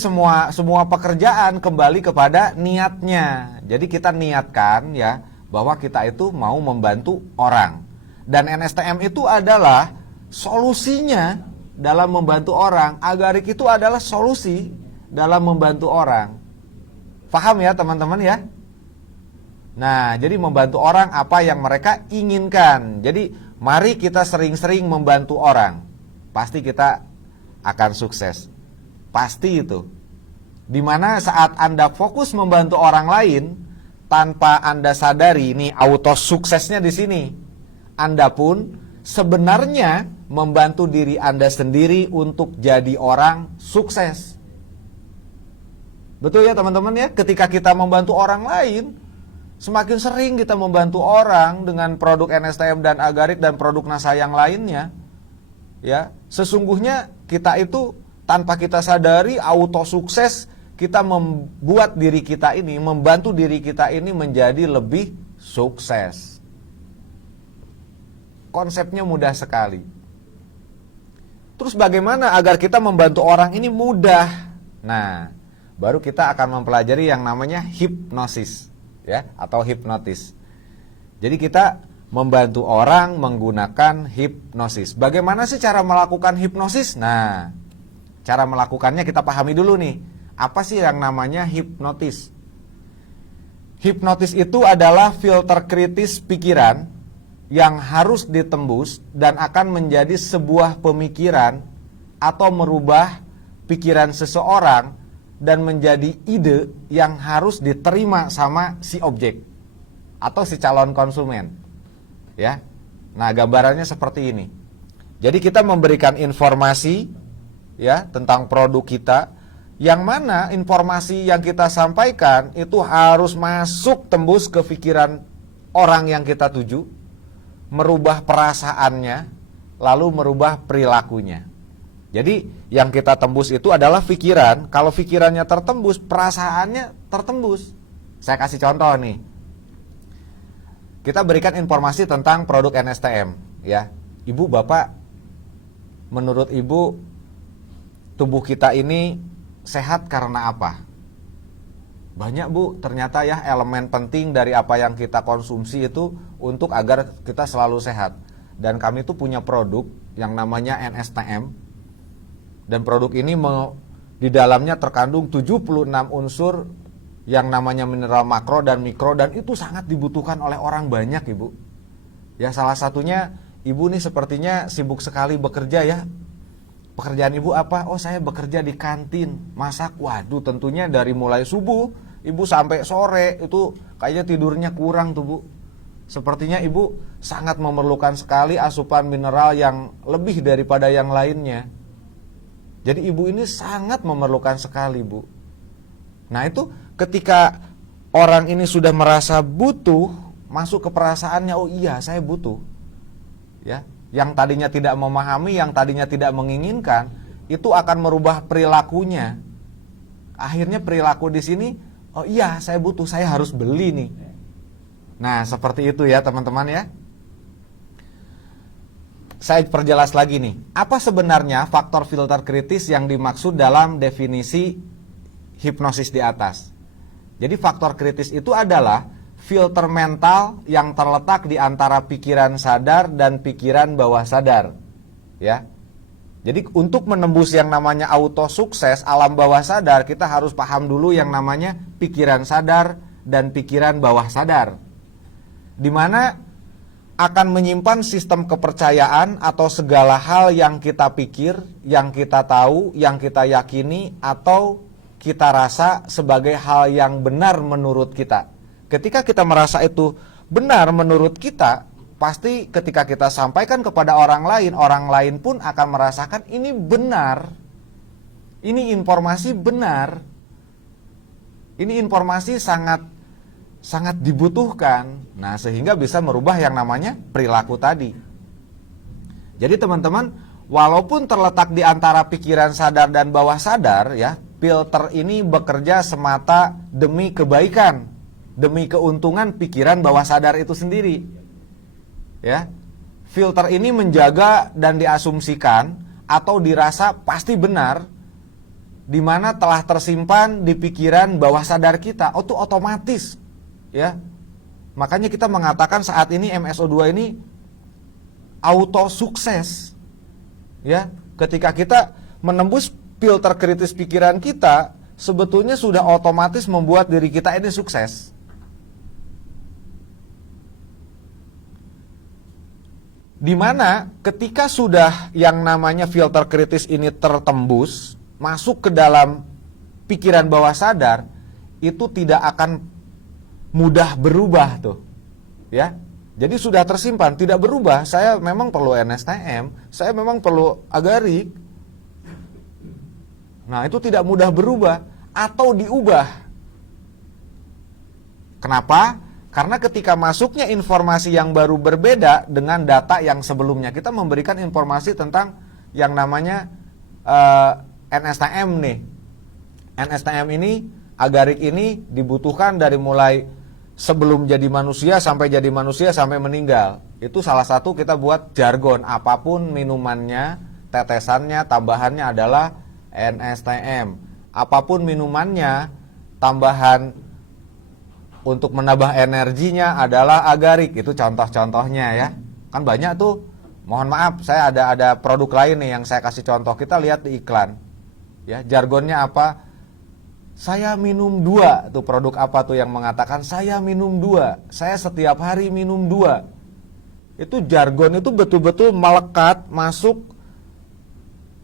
semua pekerjaan kembali kepada niatnya. Jadi kita niatkan ya bahwa kita itu mau membantu orang. Dan NSTM itu adalah solusinya dalam membantu orang. Agarik itu adalah solusi dalam membantu orang. Paham ya teman-teman ya? Nah, jadi membantu orang apa yang mereka inginkan. Jadi mari kita sering-sering membantu orang. Pasti kita akan sukses. Pasti itu. Dimana saat Anda fokus membantu orang lain, tanpa Anda sadari, ini auto suksesnya di sini. Anda pun sebenarnya membantu diri Anda sendiri untuk jadi orang sukses. Betul ya teman-teman ya? Ketika kita membantu orang lain, semakin sering kita membantu orang dengan produk NSTM dan Agarik dan produk NASA yang lainnya, ya, sesungguhnya kita itu tanpa kita sadari auto sukses, kita membuat diri kita ini, membantu diri kita ini menjadi lebih sukses. Konsepnya mudah sekali. Terus bagaimana agar kita membantu orang ini mudah? Nah, baru kita akan mempelajari yang namanya hipnosis, ya, atau hipnotis. Jadi kita membantu orang menggunakan hipnosis. Bagaimana sih cara melakukan hipnosis? Nah, cara melakukannya kita pahami dulu nih. Apa sih yang namanya hipnotis? Hipnotis itu adalah filter kritis pikiran yang harus ditembus dan akan menjadi sebuah pemikiran atau merubah pikiran seseorang dan menjadi ide yang harus diterima sama si objek atau si calon konsumen. Ya. Nah, gambarannya seperti ini. Jadi kita memberikan informasi ya tentang produk kita, yang mana informasi yang kita sampaikan itu harus masuk tembus ke pikiran orang yang kita tuju, merubah perasaannya, lalu merubah perilakunya. Jadi yang kita tembus itu adalah pikiran. Kalau pikirannya tertembus, perasaannya tertembus. Saya kasih contoh nih. Kita berikan informasi tentang produk NSTM, ya. Ibu, Bapak, menurut Ibu tubuh kita ini sehat karena apa? Banyak Bu, ternyata ya elemen penting dari apa yang kita konsumsi itu untuk agar kita selalu sehat. Dan kami tuh punya produk yang namanya NSTM. Dan produk ini di dalamnya terkandung 76 unsur yang namanya mineral makro dan mikro, dan itu sangat dibutuhkan oleh orang banyak, Ibu. Ya, salah satunya Ibu nih sepertinya sibuk sekali bekerja ya. Pekerjaan Ibu apa? Oh, saya bekerja di kantin, masak. Waduh, tentunya dari mulai subuh Ibu sampai sore itu kayaknya tidurnya kurang tuh, Bu. Sepertinya Ibu sangat memerlukan sekali asupan mineral yang lebih daripada yang lainnya. Jadi Ibu ini sangat memerlukan sekali, Bu. Nah, itu ketika orang ini sudah merasa butuh, masuk ke perasaannya, oh iya saya butuh. Ya, yang tadinya tidak memahami, yang tadinya tidak menginginkan, itu akan merubah perilakunya. Akhirnya perilaku di sini, oh iya saya butuh, saya harus beli nih. Nah, seperti itu ya teman-teman ya. Saya perjelas lagi nih. Apa sebenarnya faktor filter kritis yang dimaksud dalam definisi hipnosis di atas? Jadi faktor kritis itu adalah filter mental yang terletak di antara pikiran sadar dan pikiran bawah sadar. Ya. Jadi untuk menembus yang namanya auto sukses alam bawah sadar, kita harus paham dulu yang namanya pikiran sadar dan pikiran bawah sadar. Di mana akan menyimpan sistem kepercayaan atau segala hal yang kita pikir, yang kita tahu, yang kita yakini, atau kita rasa sebagai hal yang benar menurut kita. Ketika kita merasa itu benar menurut kita, pasti ketika kita sampaikan kepada orang lain pun akan merasakan ini benar. Ini informasi benar. Ini informasi sangat dibutuhkan. Nah, sehingga bisa merubah yang namanya perilaku tadi. Jadi teman-teman, walaupun terletak di antara pikiran sadar dan bawah sadar ya, filter ini bekerja semata demi kebaikan, demi keuntungan pikiran bawah sadar itu sendiri. Ya. Filter ini menjaga dan diasumsikan atau dirasa pasti benar di mana telah tersimpan di pikiran bawah sadar kita. Oh, itu otomatis. Ya. Makanya kita mengatakan saat ini MSO2 ini auto sukses. Ya, ketika kita menembus filter kritis pikiran kita, sebetulnya sudah otomatis membuat diri kita ini sukses. Dimana ketika sudah yang namanya filter kritis ini tertembus, masuk ke dalam pikiran bawah sadar, itu tidak akan mudah berubah tuh. Ya. Jadi sudah tersimpan, tidak berubah. Saya memang perlu NSTM, saya memang perlu agarik. Nah, itu tidak mudah berubah atau diubah. Kenapa? Karena ketika masuknya informasi yang baru berbeda dengan data yang sebelumnya. Kita memberikan informasi tentang yang namanya NSTM nih. NSTM ini, agarik ini dibutuhkan dari mulai sebelum jadi manusia sampai meninggal. Itu salah satu kita buat jargon. Apapun minumannya, tetesannya, tambahannya adalah NSTM. Apapun minumannya, tambahan untuk menambah energinya adalah agarik. Itu contoh-contohnya ya. Kan banyak tuh. Mohon maaf, saya ada produk lain nih yang saya kasih contoh. Kita lihat di iklan. Ya, jargonnya apa? Saya minum 2. Tuh produk apa tuh yang mengatakan saya minum 2. Saya setiap hari minum 2. Itu jargon itu betul-betul melekat masuk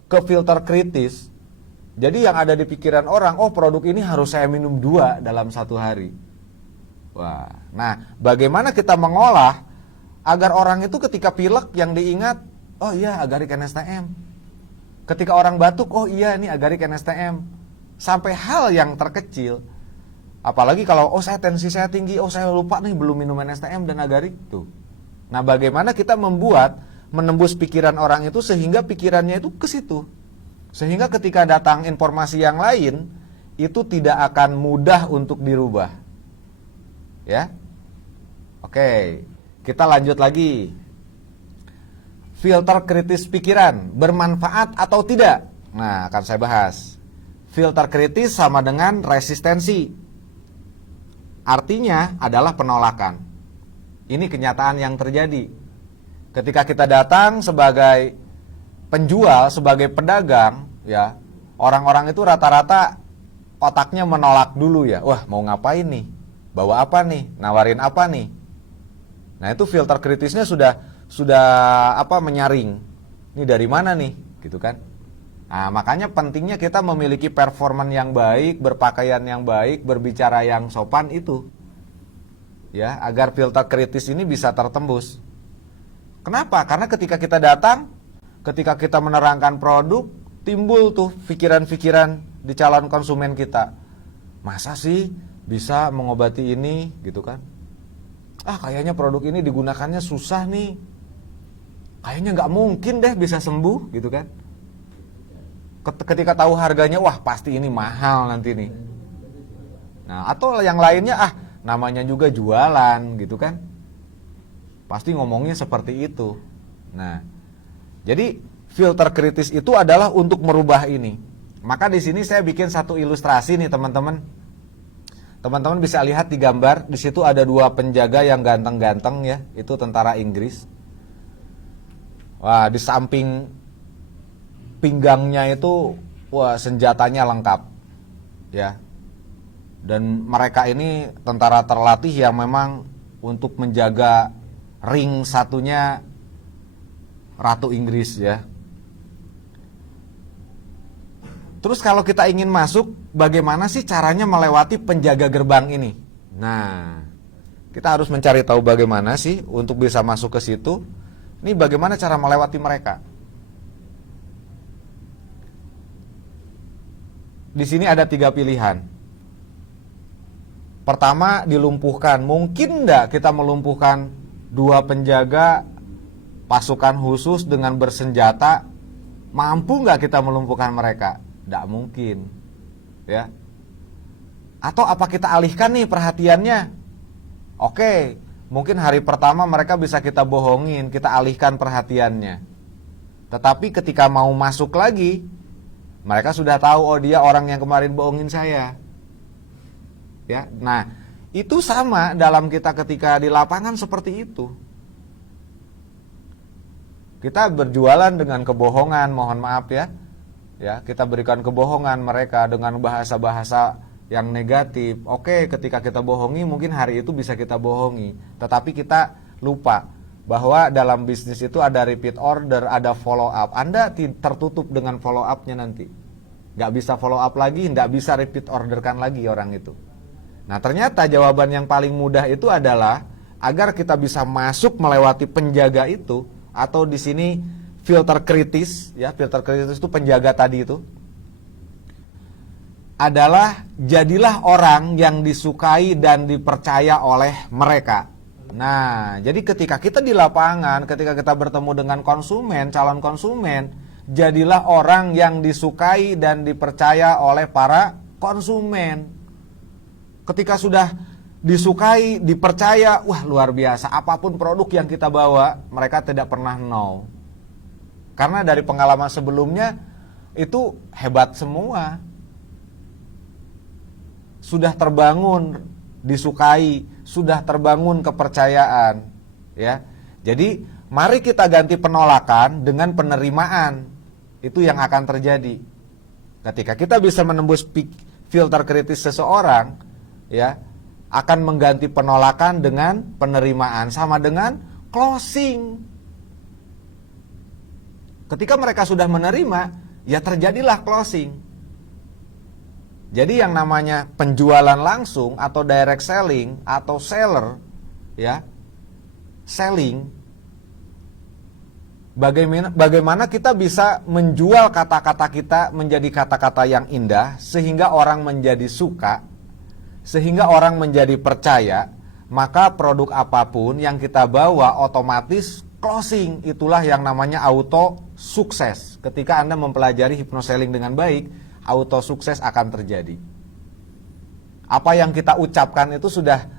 ke filter kritis. Jadi yang ada di pikiran orang, oh produk ini harus saya minum 2 dalam satu hari. Wah, nah bagaimana kita mengolah agar orang itu ketika pilek yang diingat, oh iya agarik NSTM. Ketika orang batuk, oh iya ini agarik NSTM. Sampai hal yang terkecil. Apalagi kalau, oh saya tensi saya tinggi, oh saya lupa nih belum minum NSTM dan agarik tuh. Nah bagaimana kita menembus pikiran orang itu sehingga pikirannya itu ke situ. Sehingga ketika datang informasi yang lain, itu tidak akan mudah untuk dirubah. Ya. Oke, kita lanjut lagi. Filter kritis pikiran, bermanfaat atau tidak? Nah, akan saya bahas. Filter kritis sama dengan resistensi. Artinya adalah penolakan. Ini kenyataan yang terjadi. Ketika kita datang sebagai penjual, sebagai pedagang, ya, orang-orang itu rata-rata otaknya menolak dulu ya. Wah, mau ngapain nih? Bawa apa nih? Nawarin apa nih? Nah, itu filter kritisnya sudah menyaring. Ini dari mana nih? Gitu kan? Nah, makanya pentingnya kita memiliki performan yang baik, berpakaian yang baik, berbicara yang sopan itu. Ya, agar filter kritis ini bisa tertembus. Kenapa? Karena ketika kita datang, ketika kita menerangkan produk, timbul tuh pikiran-pikiran di calon konsumen kita. Masa sih bisa mengobati ini, gitu kan? Ah, kayaknya produk ini digunakannya susah nih. Kayaknya nggak mungkin deh bisa sembuh, gitu kan? Ketika tahu harganya, wah pasti ini mahal nanti nih. Nah, atau yang lainnya, namanya juga jualan, gitu kan? Pasti ngomongnya seperti itu. Nah, jadi filter kritis itu adalah untuk merubah ini. Maka di sini saya bikin satu ilustrasi nih teman-teman. Teman-teman bisa lihat di gambar, di situ ada 2 penjaga yang ganteng-ganteng ya, itu tentara Inggris. Wah, di samping pinggangnya itu, wah senjatanya lengkap, ya. Dan mereka ini tentara terlatih yang memang untuk menjaga ring satunya Ratu Inggris ya. Terus kalau kita ingin masuk bagaimana sih caranya melewati penjaga gerbang ini? Nah, kita harus mencari tahu bagaimana sih untuk bisa masuk ke situ. Ini bagaimana cara melewati mereka? Di sini ada 3 pilihan. Pertama, dilumpuhkan. Mungkin enggak kita melumpuhkan 2 penjaga pasukan khusus dengan bersenjata? Mampu enggak kita melumpuhkan mereka? Enggak mungkin. Ya. Atau apa kita alihkan nih perhatiannya? Oke, mungkin hari pertama mereka bisa kita bohongin, kita alihkan perhatiannya. Tetapi ketika mau masuk lagi, mereka sudah tahu, oh dia orang yang kemarin bohongin saya. Ya, nah itu sama dalam kita ketika di lapangan seperti itu. Kita berjualan dengan kebohongan, mohon maaf ya. Ya, kita berikan kebohongan mereka dengan bahasa-bahasa yang negatif. Oke, ketika kita bohongi mungkin hari itu bisa kita bohongi. Tetapi kita lupa bahwa dalam bisnis itu ada repeat order, ada follow up. Anda tertutup dengan follow up-nya nanti. Nggak bisa follow up lagi, nggak bisa repeat orderkan lagi orang itu. Nah, ternyata jawaban yang paling mudah itu adalah agar kita bisa masuk melewati penjaga itu, atau di sini filter kritis, ya, filter kritis itu penjaga tadi itu, adalah jadilah orang yang disukai dan dipercaya oleh mereka. Nah, jadi ketika kita di lapangan, ketika kita bertemu dengan konsumen, calon konsumen, jadilah orang yang disukai dan dipercaya oleh para konsumen. Ketika sudah disukai, dipercaya, wah luar biasa, apapun produk yang kita bawa, mereka tidak pernah no. Karena dari pengalaman sebelumnya, itu hebat semua. Sudah terbangun, disukai, sudah terbangun kepercayaan. Ya, jadi mari kita ganti penolakan dengan penerimaan. Itu yang akan terjadi. Ketika kita bisa menembus filter kritis seseorang, ya, akan mengganti penolakan dengan penerimaan, sama dengan closing. Ketika mereka sudah menerima, ya terjadilah closing. Jadi yang namanya penjualan langsung atau direct selling atau seller, ya, selling, bagaimana kita bisa menjual kata-kata kita menjadi kata-kata yang indah sehingga orang menjadi suka, sehingga orang menjadi percaya, maka produk apapun yang kita bawa otomatis closing. Itulah yang namanya auto sukses. Ketika Anda mempelajari hypnoselling dengan baik, auto sukses akan terjadi. Apa yang kita ucapkan itu sudah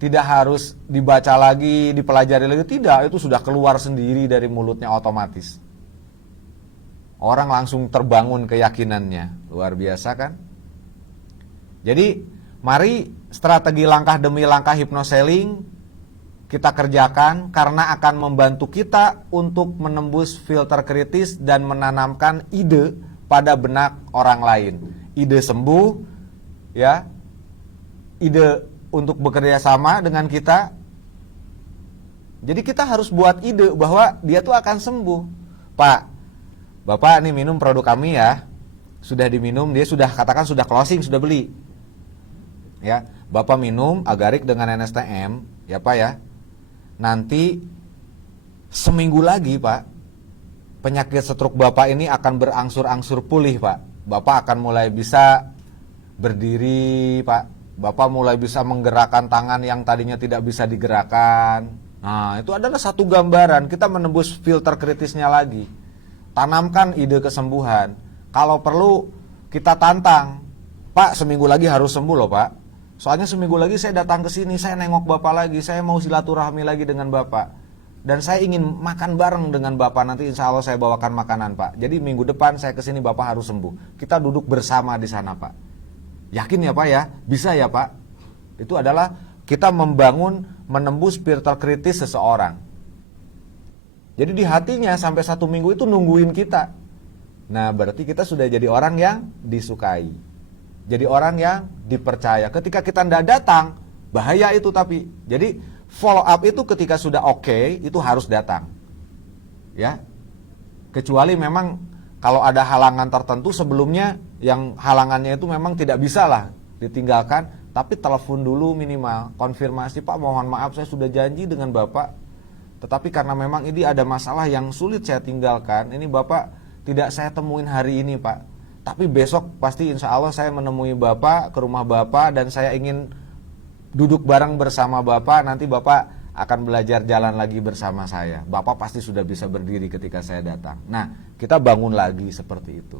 tidak harus dibaca lagi, dipelajari lagi, tidak, itu sudah keluar sendiri dari mulutnya otomatis. Orang langsung terbangun keyakinannya. Luar biasa kan? Jadi mari strategi langkah demi langkah hypnoselling kita kerjakan, karena akan membantu kita untuk menembus filter kritis dan menanamkan ide pada benak orang lain. Ide sembuh, ya, ide untuk bekerja sama dengan kita. Jadi kita harus buat ide bahwa dia tuh akan sembuh. Pak, Bapak nih minum produk kami ya, sudah diminum, dia sudah katakan sudah closing, sudah beli. Ya, Bapak minum agarik dengan NSTM, ya Pak ya. Nanti seminggu lagi Pak, penyakit stroke Bapak ini akan berangsur-angsur pulih Pak. Bapak akan mulai bisa berdiri Pak. Bapak mulai bisa menggerakkan tangan yang tadinya tidak bisa digerakkan. Nah, itu adalah satu gambaran. Kita menembus filter kritisnya lagi. Tanamkan ide kesembuhan. Kalau perlu kita tantang, Pak seminggu lagi harus sembuh loh Pak. Soalnya seminggu lagi saya datang ke sini, saya nengok Bapak lagi, saya mau silaturahmi lagi dengan Bapak. Dan saya ingin makan bareng dengan Bapak, nanti insya Allah saya bawakan makanan Pak. Jadi minggu depan saya ke sini Bapak harus sembuh. Kita duduk bersama di sana Pak. Yakin ya Pak ya? Bisa ya Pak? Itu adalah kita membangun, menembus filter kritis seseorang. Jadi di hatinya sampai 1 minggu itu nungguin kita. Nah berarti kita sudah jadi orang yang disukai. Jadi orang yang dipercaya. Ketika kita tidak datang, bahaya itu tapi. Jadi follow up itu ketika sudah oke, itu harus datang. Ya. Kecuali memang kalau ada halangan tertentu sebelumnya yang halangannya itu memang tidak bisa lah ditinggalkan, tapi telepon dulu minimal, konfirmasi, Pak mohon maaf saya sudah janji dengan Bapak, tetapi karena memang ini ada masalah yang sulit saya tinggalkan, ini Bapak tidak saya temuin hari ini Pak, tapi besok pasti insya Allah saya menemui Bapak ke rumah Bapak dan saya ingin duduk bareng bersama Bapak, nanti Bapak akan belajar jalan lagi bersama saya. Bapak pasti sudah bisa berdiri ketika saya datang. Nah, kita bangun lagi seperti itu.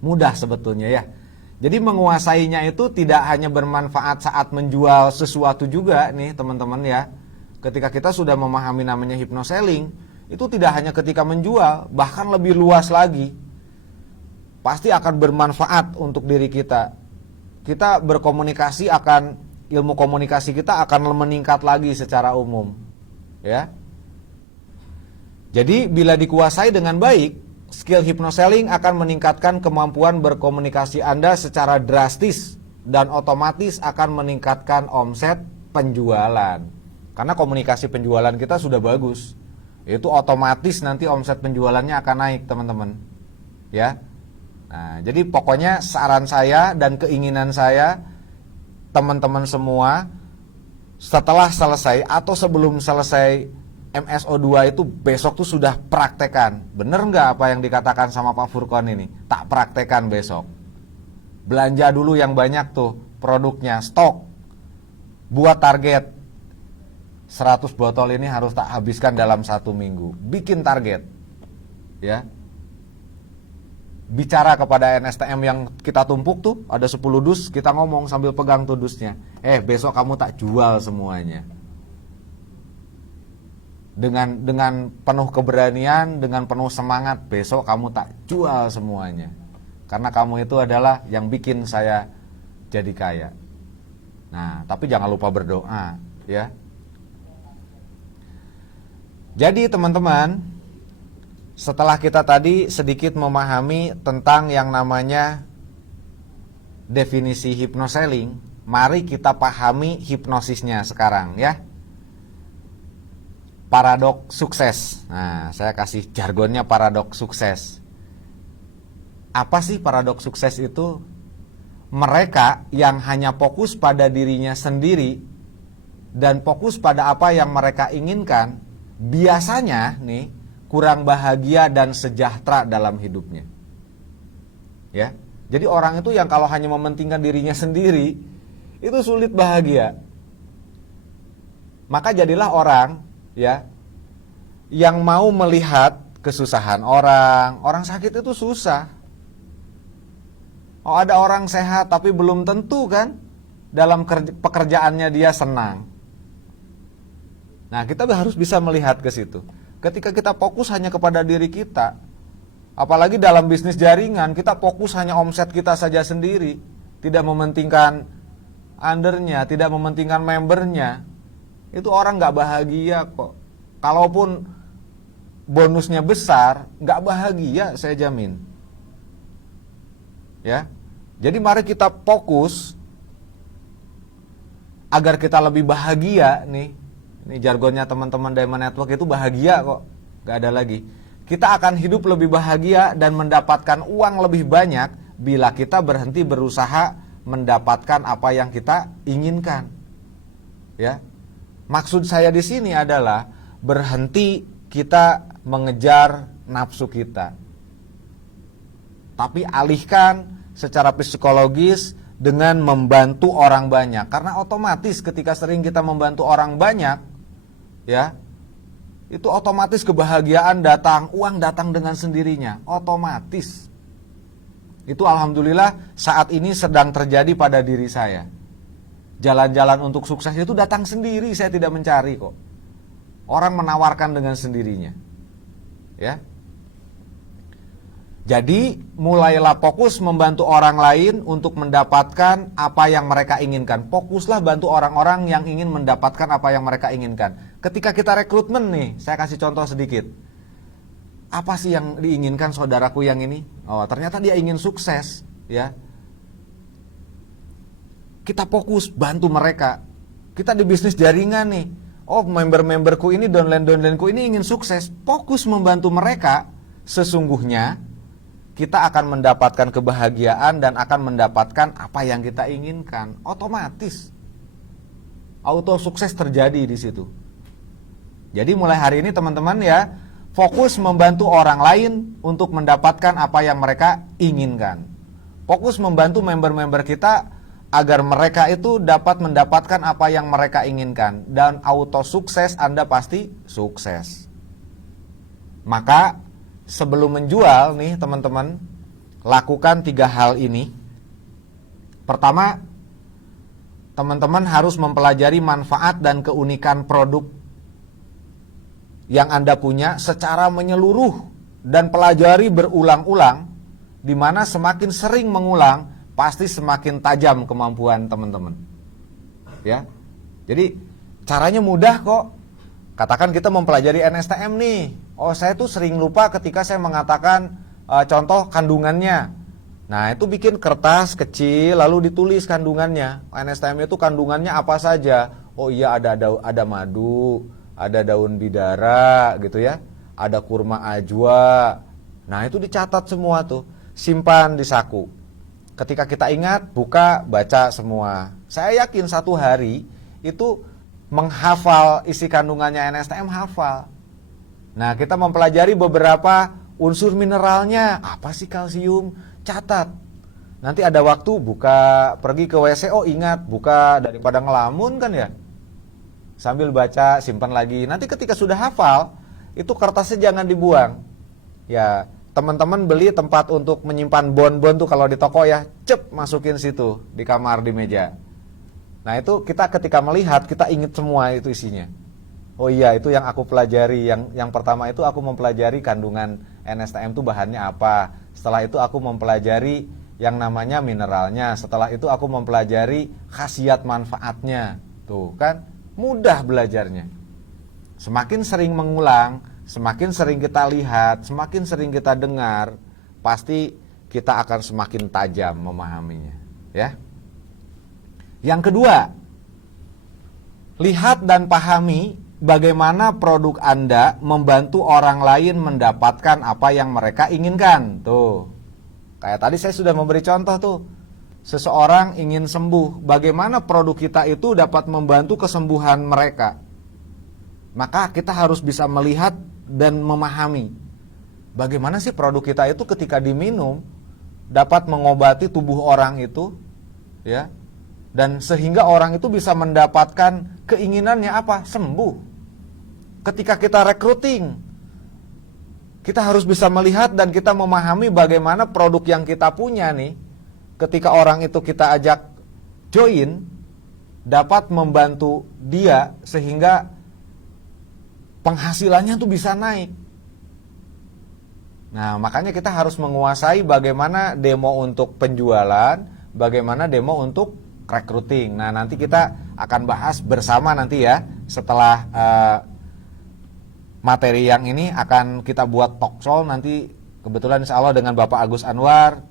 Mudah sebetulnya ya. Jadi menguasainya itu tidak hanya bermanfaat saat menjual sesuatu juga nih teman-teman ya. Ketika kita sudah memahami namanya hypnoselling, itu tidak hanya ketika menjual, bahkan lebih luas lagi. Pasti akan bermanfaat untuk diri kita. Kita berkomunikasi akan, ilmu komunikasi kita akan meningkat lagi secara umum, ya. Jadi bila dikuasai dengan baik, skill hypnoselling akan meningkatkan kemampuan berkomunikasi Anda secara drastis dan otomatis akan meningkatkan omset penjualan. Karena komunikasi penjualan kita sudah bagus, itu otomatis nanti omset penjualannya akan naik, teman-teman, ya. Nah, jadi pokoknya saran saya dan keinginan saya, teman-teman semua, setelah selesai atau sebelum selesai MSO2 itu besok tuh sudah praktekan. Bener nggak apa yang dikatakan sama Pak Furkon ini? Tak praktekan besok. Belanja dulu yang banyak tuh produknya, stok. Buat target 100 botol ini harus tak habiskan dalam 1 minggu. Bikin target, ya. Bicara kepada NSTM yang kita tumpuk tuh, ada 10 dus, kita ngomong sambil pegang tuh dusnya. Besok kamu tak jual semuanya. Dengan penuh keberanian, dengan penuh semangat, besok kamu tak jual semuanya. Karena kamu itu adalah yang bikin saya jadi kaya. Nah, tapi jangan lupa berdoa, ya. Jadi teman-teman, setelah kita tadi sedikit memahami tentang yang namanya definisi hypnoselling, mari kita pahami hipnosisnya sekarang ya. Paradoks sukses. Nah, saya kasih jargonnya paradoks sukses. Apa sih paradoks sukses itu? Mereka yang hanya fokus pada dirinya sendiri dan fokus pada apa yang mereka inginkan, biasanya nih kurang bahagia dan sejahtera dalam hidupnya. Ya. Jadi orang itu yang kalau hanya mementingkan dirinya sendiri, itu sulit bahagia. Maka jadilah orang, ya, yang mau melihat kesusahan orang sakit itu susah. Oh, ada orang sehat tapi belum tentu kan dalam pekerjaannya dia senang. Nah, kita harus bisa melihat ke situ. Ketika kita fokus hanya kepada diri kita, apalagi dalam bisnis jaringan, kita fokus hanya omset kita saja sendiri, tidak mementingkan undernya, tidak mementingkan membernya, itu orang gak bahagia kok. Kalaupun bonusnya besar, gak bahagia, saya jamin. Ya, jadi mari kita fokus agar kita lebih bahagia nih. Ini jargonnya teman-teman Diamond Network itu bahagia kok, gak ada lagi. Kita akan hidup lebih bahagia dan mendapatkan uang lebih banyak bila kita berhenti berusaha mendapatkan apa yang kita inginkan. Ya, maksud saya di sini adalah berhenti kita mengejar nafsu kita, tapi alihkan secara psikologis dengan membantu orang banyak. Karena otomatis ketika sering kita membantu orang banyak, ya, itu otomatis kebahagiaan datang, uang datang dengan sendirinya, otomatis. Itu alhamdulillah saat ini sedang terjadi pada diri saya. Jalan-jalan untuk sukses itu datang sendiri, saya tidak mencari kok. Orang menawarkan dengan sendirinya. Ya. Jadi mulailah fokus membantu orang lain untuk mendapatkan apa yang mereka inginkan. Fokuslah bantu orang-orang yang ingin mendapatkan apa yang mereka inginkan. Ketika kita rekrutmen nih, saya kasih contoh sedikit. Apa sih yang diinginkan saudaraku yang ini? Oh, ternyata dia ingin sukses, ya. Kita fokus bantu mereka. Kita di bisnis jaringan nih. Oh, member-memberku ini, downline-downlineku ini ingin sukses. Fokus membantu mereka. Sesungguhnya kita akan mendapatkan kebahagiaan dan akan mendapatkan apa yang kita inginkan. Otomatis auto sukses terjadi di situ. Jadi mulai hari ini teman-teman ya, fokus membantu orang lain untuk mendapatkan apa yang mereka inginkan. Fokus membantu member-member kita agar mereka itu dapat mendapatkan apa yang mereka inginkan. Dan auto sukses, Anda pasti sukses. Maka sebelum menjual nih teman-teman, lakukan 3 hal ini. Pertama, teman-teman harus mempelajari manfaat dan keunikan produk yang Anda punya secara menyeluruh dan pelajari berulang-ulang, di mana semakin sering mengulang pasti semakin tajam kemampuan teman-teman. Ya. Jadi caranya mudah kok. Katakan kita mempelajari NSTM nih. Oh, saya tuh sering lupa ketika saya mengatakan contoh kandungannya. Nah, itu bikin kertas kecil lalu ditulis kandungannya. NSTM itu kandungannya apa saja? Oh iya, ada madu, ada daun bidara gitu ya, ada kurma ajwa. Nah, itu dicatat semua tuh, simpan di saku. Ketika kita ingat, buka, baca semua. Saya yakin satu hari itu menghafal isi kandungannya NSTM, hafal. Nah, kita mempelajari beberapa unsur mineralnya. Apa sih kalsium? Catat. Nanti ada waktu buka, pergi ke WC, oh ingat, buka, daripada ngelamun kan ya. Sambil baca, simpan lagi. Nanti ketika sudah hafal, itu kertasnya jangan dibuang. Ya, teman-teman beli tempat untuk menyimpan bon-bon tuh kalau di toko ya, cep masukin situ di kamar di meja. Nah, itu kita ketika melihat, kita ingat semua itu isinya. Oh iya, itu yang aku pelajari. Yang pertama itu aku mempelajari kandungan NSTM itu bahannya apa. Setelah itu aku mempelajari yang namanya mineralnya. Setelah itu aku mempelajari khasiat manfaatnya. Tuh kan, mudah belajarnya. Semakin sering mengulang, semakin sering kita lihat, semakin sering kita dengar, pasti kita akan semakin tajam memahaminya. Ya. Yang kedua, lihat dan pahami bagaimana produk Anda membantu orang lain mendapatkan apa yang mereka inginkan. Tuh, kayak tadi saya sudah memberi contoh tuh. Seseorang ingin sembuh, bagaimana produk kita itu dapat membantu kesembuhan mereka. Maka kita harus bisa melihat dan memahami bagaimana sih produk kita itu ketika diminum dapat mengobati tubuh orang itu, ya. Dan sehingga orang itu bisa mendapatkan keinginannya apa? Sembuh. Ketika kita recruiting, kita harus bisa melihat dan kita memahami bagaimana produk yang kita punya nih, ketika orang itu kita ajak join, dapat membantu dia sehingga penghasilannya tuh bisa naik. Nah, makanya kita harus menguasai bagaimana demo untuk penjualan, bagaimana demo untuk recruiting. Nah, nanti kita akan bahas bersama nanti ya. Setelah materi yang ini akan kita buat talk show nanti, kebetulan insya Allah dengan Bapak Agus Anwar,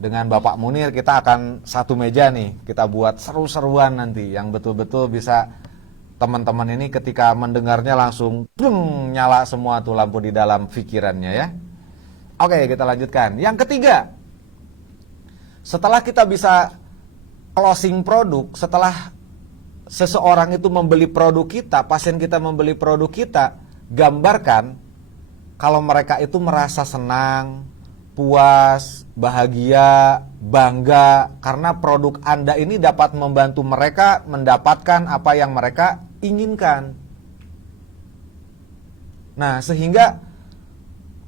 dengan Bapak Munir, kita akan satu meja nih. Kita buat seru-seruan nanti yang betul-betul bisa teman-teman ini ketika mendengarnya langsung plung, nyala semua tuh lampu di dalam pikirannya ya. Oke, kita lanjutkan. Yang ketiga, setelah kita bisa closing produk, setelah seseorang itu membeli produk kita, pasien kita membeli produk kita, gambarkan kalau mereka itu merasa senang, puas, bahagia, bangga karena produk Anda ini dapat membantu mereka mendapatkan apa yang mereka inginkan. Nah, sehingga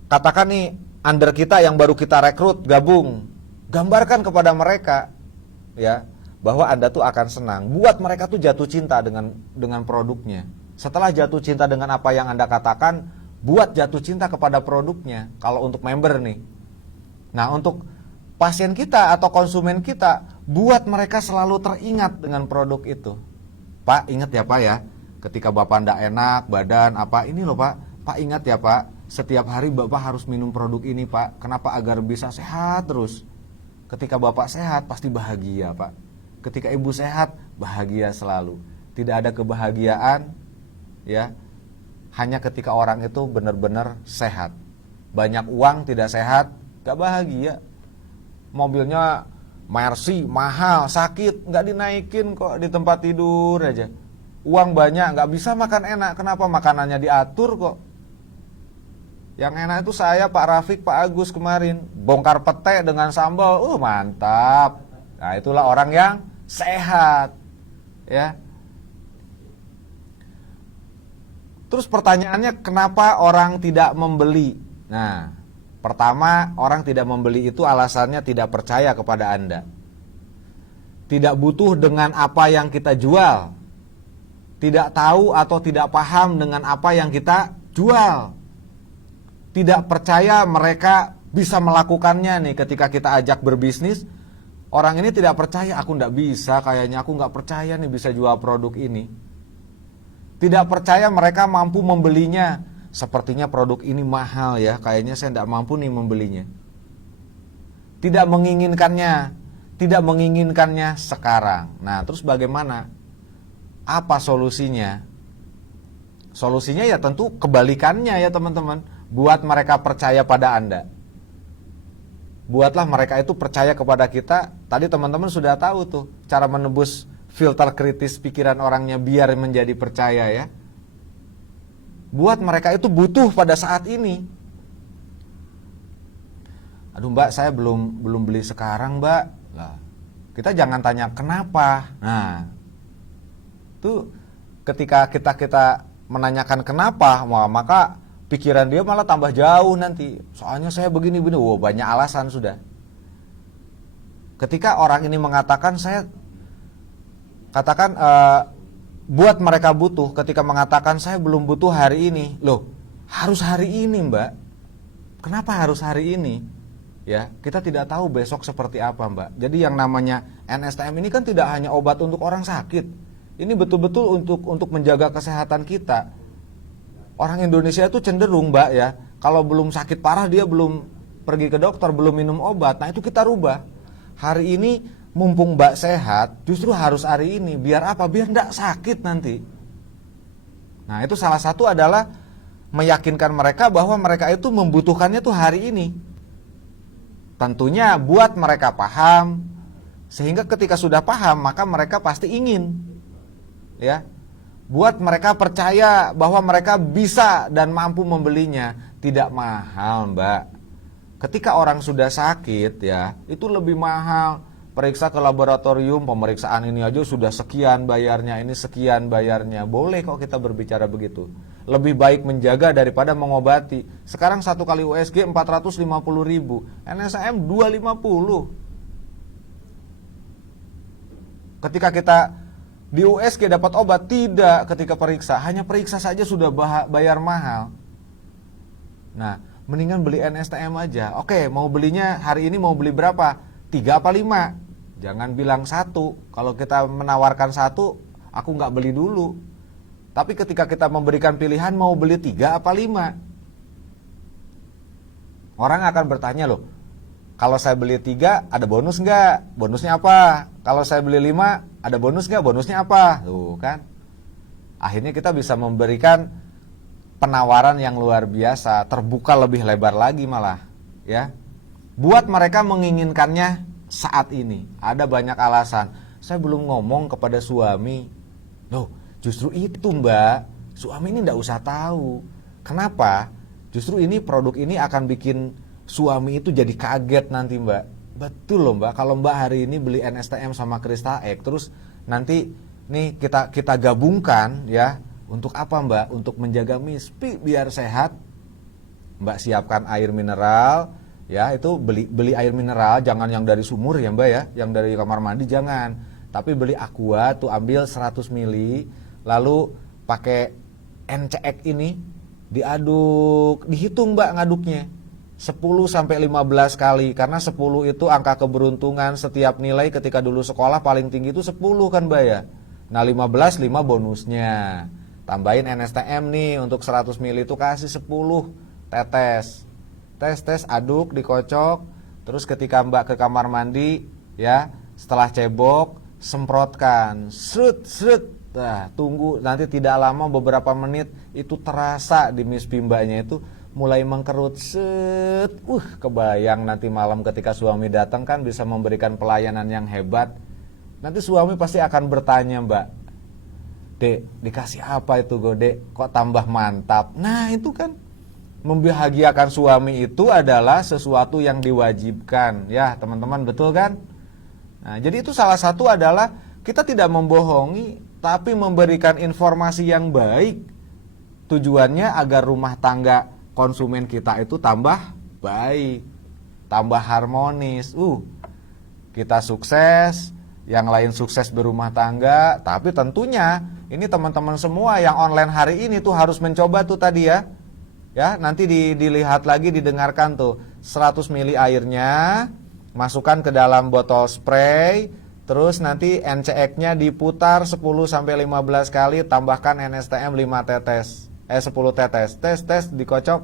katakan nih under kita yang baru kita rekrut gabung, gambarkan kepada mereka ya bahwa Anda tuh akan senang, buat mereka tuh jatuh cinta dengan produknya. Setelah jatuh cinta dengan apa yang Anda katakan, buat jatuh cinta kepada produknya. Kalau untuk member nih. Nah, untuk pasien kita atau konsumen kita, buat mereka selalu teringat dengan produk itu. Pak, ingat ya Pak ya, ketika Bapak ndak enak, badan apa, ini loh Pak. Pak ingat ya Pak, setiap hari Bapak harus minum produk ini Pak. Kenapa? Agar bisa sehat terus. Ketika Bapak sehat, pasti bahagia Pak. Ketika Ibu sehat, bahagia selalu. Tidak ada kebahagiaan ya hanya ketika orang itu benar-benar sehat. Banyak uang tidak sehat, gak bahagia. Mobilnya Mercy mahal, sakit, gak dinaikin kok di tempat tidur aja. Uang banyak, gak bisa makan enak. Kenapa? Makanannya diatur kok. Yang enak itu saya, Pak Rafiq, Pak Agus kemarin bongkar pete dengan sambal, mantap. Nah itulah orang yang sehat, ya. Terus pertanyaannya, kenapa orang tidak membeli? Nah, pertama, orang tidak membeli itu alasannya tidak percaya kepada Anda. Tidak butuh dengan apa yang kita jual. Tidak tahu atau tidak paham dengan apa yang kita jual. Tidak percaya mereka bisa melakukannya nih ketika kita ajak berbisnis. Orang ini tidak percaya, aku nggak bisa, kayaknya aku nggak percaya nih bisa jual produk ini. Tidak percaya mereka mampu membelinya. Sepertinya produk ini mahal ya, kayaknya saya nggak mampu nih membelinya. Tidak menginginkannya sekarang. Nah, terus bagaimana? Apa solusinya? Solusinya ya tentu kebalikannya ya teman-teman. Buat mereka percaya pada Anda. Buatlah mereka itu percaya kepada kita. Tadi teman-teman sudah tahu tuh cara menebus filter kritis pikiran orangnya biar menjadi percaya ya. Buat mereka itu butuh pada saat ini. Aduh Mbak, saya belum beli sekarang Mbak. Lah, kita jangan tanya kenapa. Nah, itu ketika kita menanyakan kenapa, maka pikiran dia malah tambah jauh nanti. Soalnya saya begini, banyak alasan sudah. Ketika orang ini mengatakan, buat mereka butuh. Ketika mengatakan saya belum butuh hari ini, loh harus hari ini Mbak. Kenapa harus hari ini? Ya, kita tidak tahu besok seperti apa Mbak. Jadi yang namanya NSTM ini kan tidak hanya obat untuk orang sakit. Ini betul-betul untuk menjaga kesehatan kita. Orang Indonesia itu cenderung Mbak ya, kalau belum sakit parah dia belum pergi ke dokter, belum minum obat. Nah itu kita rubah. Hari ini mumpung Mbak sehat, justru harus hari ini. Biar apa? Biar enggak sakit nanti. Nah itu salah satu adalah meyakinkan mereka bahwa mereka itu membutuhkannya tuh hari ini. Tentunya buat mereka paham, sehingga ketika sudah paham maka mereka pasti ingin. Ya. Buat mereka percaya bahwa mereka bisa dan mampu membelinya. Tidak mahal Mbak. Ketika orang sudah sakit ya, itu lebih mahal. Periksa ke laboratorium, pemeriksaan ini aja sudah sekian bayarnya, ini sekian bayarnya. Boleh kok kita berbicara begitu. Lebih baik menjaga daripada mengobati. Sekarang 1 kali USG 450.000, NSAM 250. Ketika kita di USG dapat obat, tidak ketika periksa. Hanya periksa saja sudah bayar mahal. Nah, mendingan beli NSTM aja. Oke, mau belinya hari ini mau beli berapa? 3 apa 5? Jangan bilang 1. Kalau kita menawarkan 1, aku nggak beli dulu. Tapi ketika kita memberikan pilihan mau beli 3 apa 5? Orang akan bertanya loh, kalau saya beli 3 ada bonus nggak? Bonusnya apa? Kalau saya beli 5 ada bonus nggak? Bonusnya apa? Tuh kan. Akhirnya kita bisa memberikan penawaran yang luar biasa, terbuka lebih lebar lagi malah, ya. Buat mereka menginginkannya saat ini. Ada banyak alasan. Saya belum ngomong kepada suami. Loh, justru itu Mbak. Suami ini nggak usah tahu. Kenapa? Justru ini produk ini akan bikin suami itu jadi kaget nanti Mbak. Betul loh Mbak, kalau Mbak hari ini beli NSTM sama Crystal X, terus nanti nih kita gabungkan ya. Untuk apa Mbak? Untuk menjaga MISPI biar sehat. Mbak siapkan air mineral, ya itu beli air mineral, jangan yang dari sumur ya Mbak ya, yang dari kamar mandi jangan. Tapi beli Aqua tuh ambil 100 ml, lalu pakai NCX ini diaduk, dihitung Mbak ngaduknya. 10 sampai 15 kali, karena 10 itu angka keberuntungan. Setiap nilai ketika dulu sekolah paling tinggi itu 10 kan Mbak ya. Nah 15 bonusnya. Tambahin NSTM nih untuk 100 ml itu kasih 10 tetes. Tes aduk, dikocok. Terus ketika Mbak ke kamar mandi ya, setelah cebok semprotkan. Srut. Nah, tunggu nanti tidak lama beberapa menit itu terasa di MISPI Mbaknya itu mulai mengkerut, set, kebayang nanti malam ketika suami datang kan bisa memberikan pelayanan yang hebat. Nanti suami pasti akan bertanya, Mbak, Dek, dikasih apa itu Dek? Kok tambah mantap? Nah itu kan, membahagiakan suami itu adalah sesuatu yang diwajibkan. Ya teman-teman, betul kan? Nah, jadi itu salah satu adalah kita tidak membohongi, tapi memberikan informasi yang baik. Tujuannya agar rumah tangga konsumen kita itu tambah baik, tambah harmonis. Kita sukses, yang lain sukses berumah tangga. Tapi tentunya ini teman-teman semua yang online hari ini tuh harus mencoba tuh tadi ya. Ya, nanti dilihat lagi, didengarkan tuh 100 ml airnya, masukkan ke dalam botol spray, terus nanti NCX-nya diputar 10-15 kali, tambahkan NSTM 10 tetes. Tes dikocok,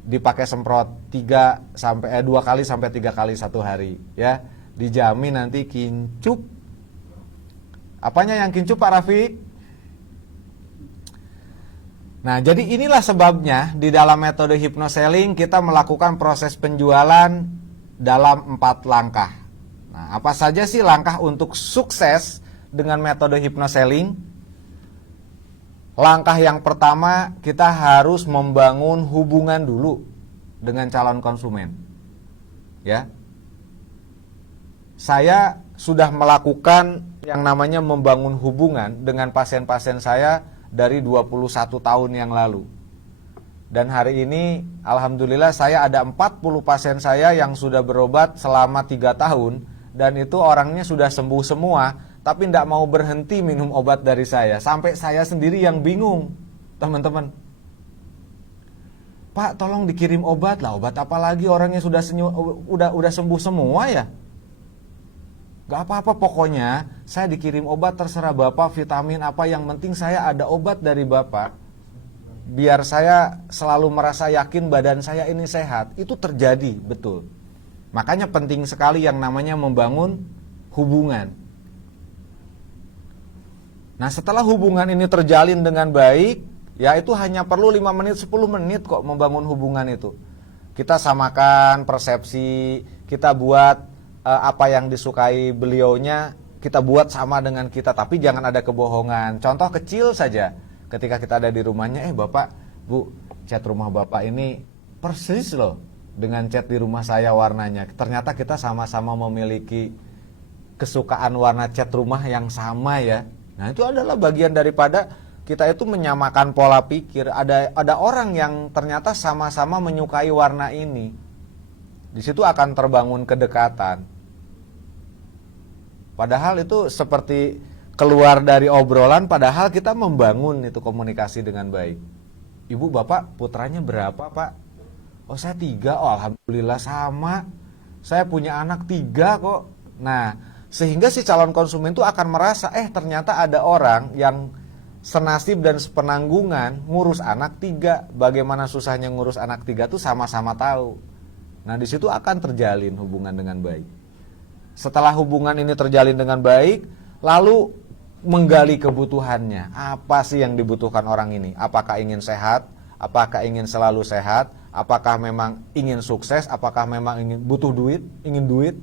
dipakai semprot 2 kali sampai 3 kali satu hari ya. Dijamin nanti kincup. Apanya yang kincup Pak Rafiq? Nah, jadi inilah sebabnya di dalam metode hypnoselling kita melakukan proses penjualan dalam 4 langkah. Nah, apa saja sih langkah untuk sukses dengan metode hypnoselling? Langkah yang pertama, kita harus membangun hubungan dulu dengan calon konsumen. Ya. Saya sudah melakukan yang namanya membangun hubungan dengan pasien-pasien saya dari 21 tahun yang lalu. Dan hari ini alhamdulillah saya ada 40 pasien saya yang sudah berobat selama 3 tahun. Dan itu orangnya sudah sembuh semua, tapi tidak mau berhenti minum obat dari saya. Sampai saya sendiri yang bingung, teman-teman. Pak, tolong dikirim obat lah. Obat apa lagi, orangnya sudah sembuh semua ya? Gak apa-apa, pokoknya saya dikirim obat, terserah Bapak vitamin apa, yang penting saya ada obat dari Bapak. Biar saya selalu merasa yakin badan saya ini sehat. Itu terjadi, betul. Makanya penting sekali yang namanya membangun hubungan. Nah, setelah hubungan ini terjalin dengan baik, ya itu hanya perlu 5 menit, 10 menit kok membangun hubungan itu. Kita samakan persepsi, kita buat apa yang disukai beliaunya, kita buat sama dengan kita, tapi jangan ada kebohongan. Contoh kecil saja, ketika kita ada di rumahnya, Bapak, Bu, cat rumah Bapak ini persis loh dengan cat di rumah saya warnanya. Ternyata kita sama-sama memiliki kesukaan warna cat rumah yang sama ya. Nah, itu adalah bagian daripada kita itu menyamakan pola pikir. Ada orang yang ternyata sama-sama menyukai warna ini. Di situ akan terbangun kedekatan. Padahal itu seperti keluar dari obrolan, padahal kita membangun itu komunikasi dengan baik. Ibu, Bapak, putranya berapa, Pak? Oh, saya 3. Oh, alhamdulillah sama. Saya punya anak 3 kok. Nah, sehingga si calon konsumen itu akan merasa, ternyata ada orang yang senasib dan sepenanggungan ngurus anak 3. Bagaimana susahnya ngurus anak 3 tuh sama-sama tahu. Nah, di situ akan terjalin hubungan dengan baik. Setelah hubungan ini terjalin dengan baik, lalu menggali kebutuhannya. Apa sih yang dibutuhkan orang ini? Apakah ingin sehat? Apakah ingin selalu sehat? Apakah memang ingin sukses? Apakah memang ingin butuh duit? Ingin duit?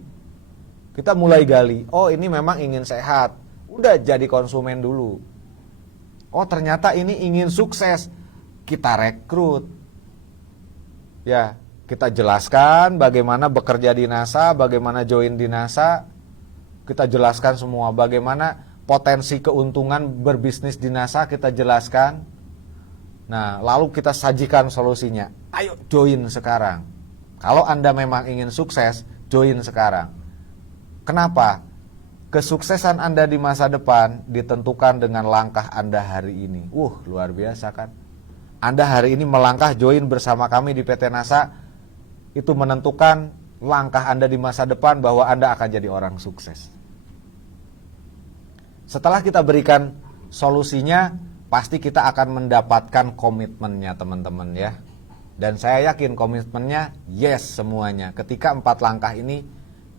Kita mulai gali. Oh, ini memang ingin sehat. Udah jadi konsumen dulu. Oh, ternyata ini ingin sukses. Kita rekrut. Ya, kita jelaskan bagaimana bekerja di NASA, bagaimana join di NASA. Kita jelaskan semua bagaimana potensi keuntungan berbisnis di NASA, kita jelaskan. Nah, lalu kita sajikan solusinya. Ayo join sekarang. Kalau Anda memang ingin sukses, join sekarang. Kenapa? Kesuksesan Anda di masa depan ditentukan dengan langkah Anda hari ini. Luar biasa kan? Anda hari ini melangkah join bersama kami di PT NASA, itu menentukan langkah Anda di masa depan bahwa Anda akan jadi orang sukses. Setelah kita berikan solusinya, pasti kita akan mendapatkan komitmennya teman-teman ya. Dan saya yakin komitmennya yes semuanya. Ketika 4 langkah ini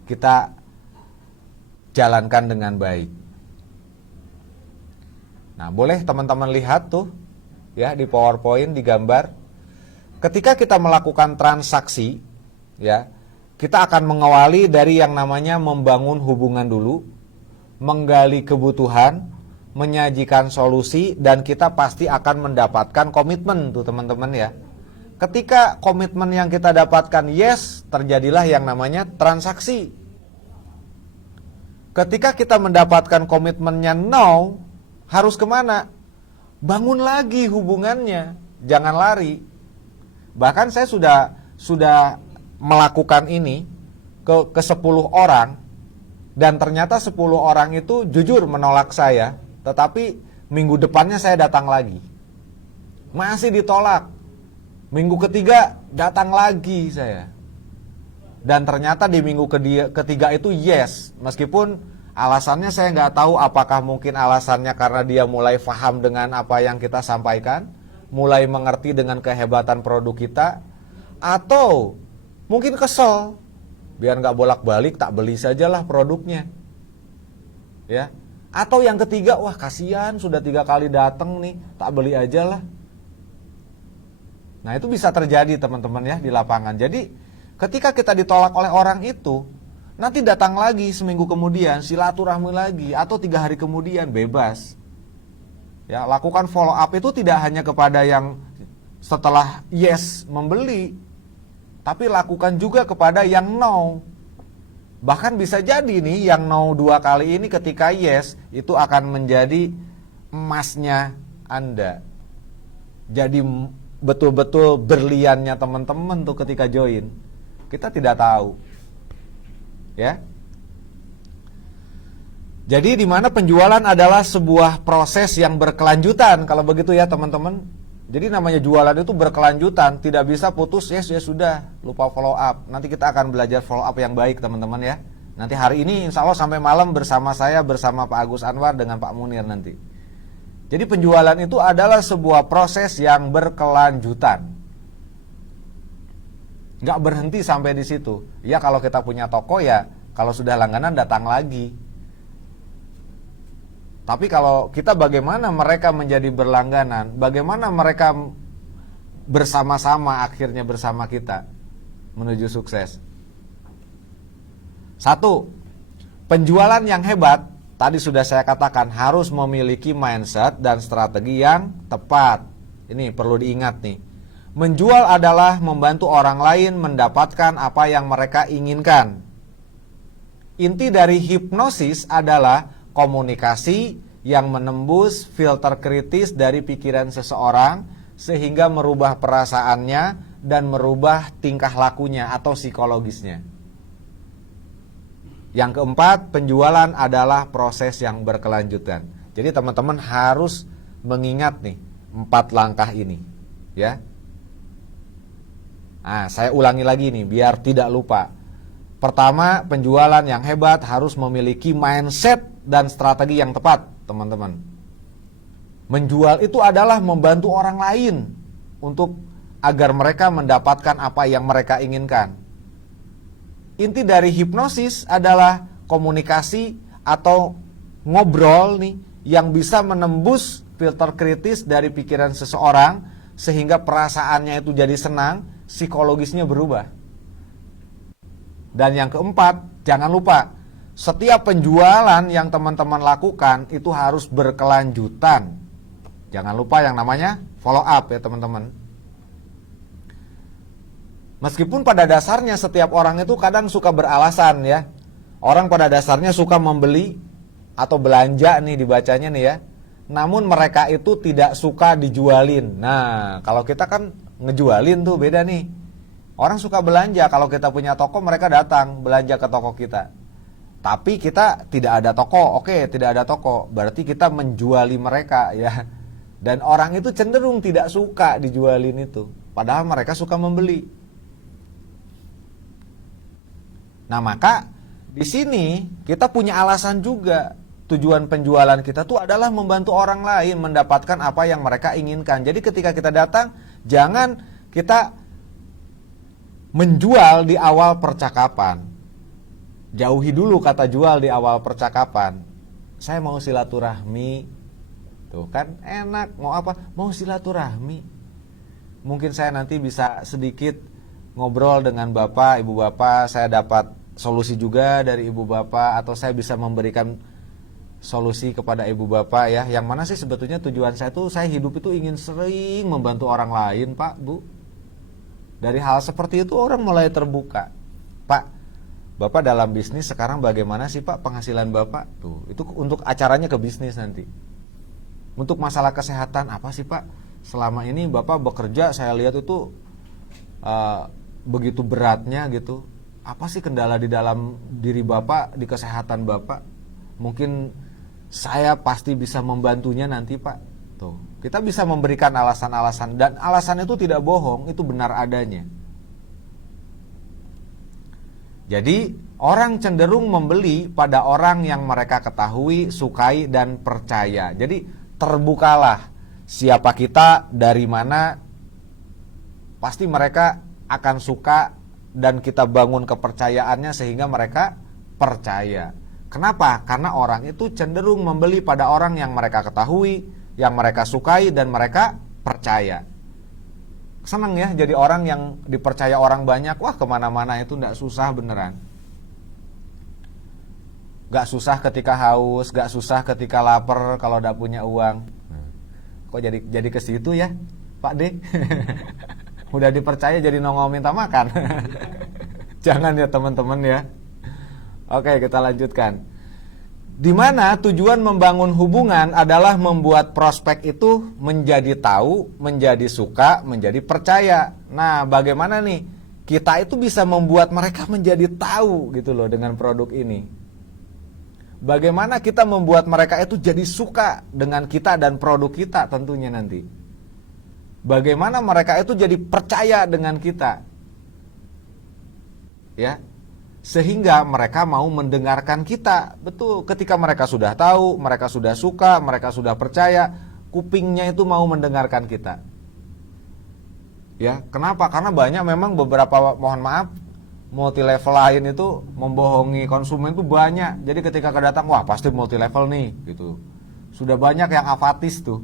kita jalankan dengan baik. Nah, boleh teman-teman lihat tuh ya di PowerPoint, di gambar. ketika kita melakukan transaksi, ya, kita akan mengawali dari yang namanya membangun hubungan dulu, menggali kebutuhan, menyajikan solusi, dan kita pasti akan mendapatkan komitmen tuh teman-teman ya. Ketika komitmen yang kita dapatkan yes, terjadilah yang namanya transaksi. Ketika kita mendapatkan komitmennya no, harus kemana? Bangun lagi hubungannya, jangan lari. Bahkan saya sudah melakukan ini ke 10 orang, dan ternyata 10 orang itu jujur menolak saya, tetapi minggu depannya saya datang lagi. Masih ditolak. Minggu ketiga datang lagi saya. Dan ternyata di minggu ketiga itu yes, meskipun alasannya saya nggak tahu, apakah mungkin alasannya karena dia mulai paham dengan apa yang kita sampaikan, mulai mengerti dengan kehebatan produk kita, atau mungkin kesel, biar nggak bolak-balik tak beli sajalah produknya, ya. Atau yang ketiga, wah kasihan sudah 3 kali datang nih, tak beli aja lah. Nah itu bisa terjadi teman-teman ya di lapangan. Jadi ketika kita ditolak oleh orang itu, nanti datang lagi seminggu kemudian, silaturahmi lagi, atau 3 hari kemudian, bebas. Ya, lakukan follow up itu tidak hanya kepada yang setelah yes membeli, tapi lakukan juga kepada yang no. Bahkan bisa jadi nih yang no 2 kali ini ketika yes itu akan menjadi emasnya Anda. Jadi betul-betul berliannya teman-teman tuh ketika join. Kita tidak tahu. Ya. Jadi di mana penjualan adalah sebuah proses yang berkelanjutan kalau begitu ya teman-teman. Jadi namanya jualan itu berkelanjutan, tidak bisa putus yes ya sudah, lupa follow up. Nanti kita akan belajar follow up yang baik teman-teman ya. Nanti hari ini insya Allah sampai malam bersama saya, bersama Pak Agus Anwar dengan Pak Munir nanti. Jadi penjualan itu adalah sebuah proses yang berkelanjutan. Nggak berhenti sampai di situ. Ya kalau kita punya toko ya, kalau sudah langganan datang lagi. Tapi kalau kita bagaimana mereka menjadi berlangganan, bagaimana mereka bersama-sama akhirnya bersama kita menuju sukses. 1. Penjualan yang hebat, tadi sudah saya katakan harus memiliki mindset dan strategi yang tepat. Ini perlu diingat nih. Menjual adalah membantu orang lain mendapatkan apa yang mereka inginkan. Inti dari hipnosis adalah komunikasi yang menembus filter kritis dari pikiran seseorang sehingga merubah perasaannya dan merubah tingkah lakunya atau psikologisnya. Yang keempat, penjualan adalah proses yang berkelanjutan. Jadi teman-teman harus mengingat nih 4 langkah ini, ya. Nah, saya ulangi lagi nih biar tidak lupa. Pertama, penjualan yang hebat harus memiliki mindset dan strategi yang tepat, teman-teman. Menjual itu adalah membantu orang lain untuk agar mereka mendapatkan apa yang mereka inginkan. Inti dari hipnosis adalah komunikasi atau ngobrol nih yang bisa menembus filter kritis dari pikiran seseorang sehingga perasaannya itu jadi senang, psikologisnya berubah. Dan yang keempat, jangan lupa setiap penjualan yang teman-teman lakukan itu harus berkelanjutan. Jangan lupa yang namanya follow up ya teman-teman. Meskipun pada dasarnya setiap orang itu kadang suka beralasan ya. Orang pada dasarnya suka membeli atau belanja nih dibacanya nih ya. Namun mereka itu tidak suka dijualin. Nah, kalau kita kan ngejualin tuh beda nih. Orang suka belanja, kalau kita punya toko mereka datang belanja ke toko kita. Tapi kita tidak ada toko, oke tidak ada toko. Berarti kita menjuali mereka ya. Dan orang itu cenderung tidak suka dijualin itu. Padahal mereka suka membeli. Nah maka di sini kita punya alasan juga. Tujuan penjualan kita tuh adalah membantu orang lain mendapatkan apa yang mereka inginkan. Jadi ketika kita datang, jangan kita menjual di awal percakapan. Jauhi dulu kata jual di awal percakapan. Saya mau silaturahmi. Tuh kan enak, mau apa? Mau silaturahmi. mungkin saya nanti bisa sedikit ngobrol dengan Bapak, Ibu Bapak, saya dapat solusi juga dari Ibu Bapak, atau saya bisa memberikan solusi kepada Ibu Bapak ya. Yang mana sih sebetulnya tujuan saya tuh, saya hidup itu ingin sering membantu orang lain, Pak, Bu. Dari hal seperti itu orang mulai terbuka. Pak, Bapak dalam bisnis sekarang bagaimana sih Pak penghasilan Bapak? Tuh, itu untuk acaranya ke bisnis nanti. Untuk masalah kesehatan apa sih Pak? Selama ini Bapak bekerja saya lihat itu begitu beratnya gitu. Apa sih kendala di dalam diri Bapak, di kesehatan Bapak? Mungkin saya pasti bisa membantunya nanti Pak. Tuh, kita bisa memberikan alasan-alasan, dan alasan itu tidak bohong, itu benar adanya. Jadi orang cenderung membeli pada orang yang mereka ketahui, sukai, dan percaya. Jadi terbukalah siapa kita, dari mana, pasti mereka akan suka dan kita bangun kepercayaannya sehingga mereka percaya. Kenapa? Karena orang itu cenderung membeli pada orang yang mereka ketahui, yang mereka sukai, dan mereka percaya. Senang ya jadi orang yang dipercaya orang banyak. Wah, kemana-mana itu gak susah beneran. Gak susah ketika haus, gak susah ketika lapar kalau gak punya uang. Kok jadi ke situ ya Pak D? Udah dipercaya jadi nongol minta makan. Jangan ya teman-teman ya. Oke, kita lanjutkan. Di mana tujuan membangun hubungan adalah membuat prospek itu menjadi tahu, menjadi suka, menjadi percaya. Nah, bagaimana nih kita itu bisa membuat mereka menjadi tahu gitu loh dengan produk ini. Bagaimana kita membuat mereka itu jadi suka dengan kita dan produk kita tentunya nanti. Bagaimana mereka itu jadi percaya dengan kita. Ya. Sehingga mereka mau mendengarkan kita. Betul, ketika mereka sudah tahu, mereka sudah suka, mereka sudah percaya, kupingnya itu mau mendengarkan kita. Ya, kenapa? Karena banyak memang beberapa, mohon maaf, multi level lain itu membohongi konsumen itu banyak. Jadi ketika kedatang, wah pasti multi level nih gitu. Sudah banyak yang apatis tuh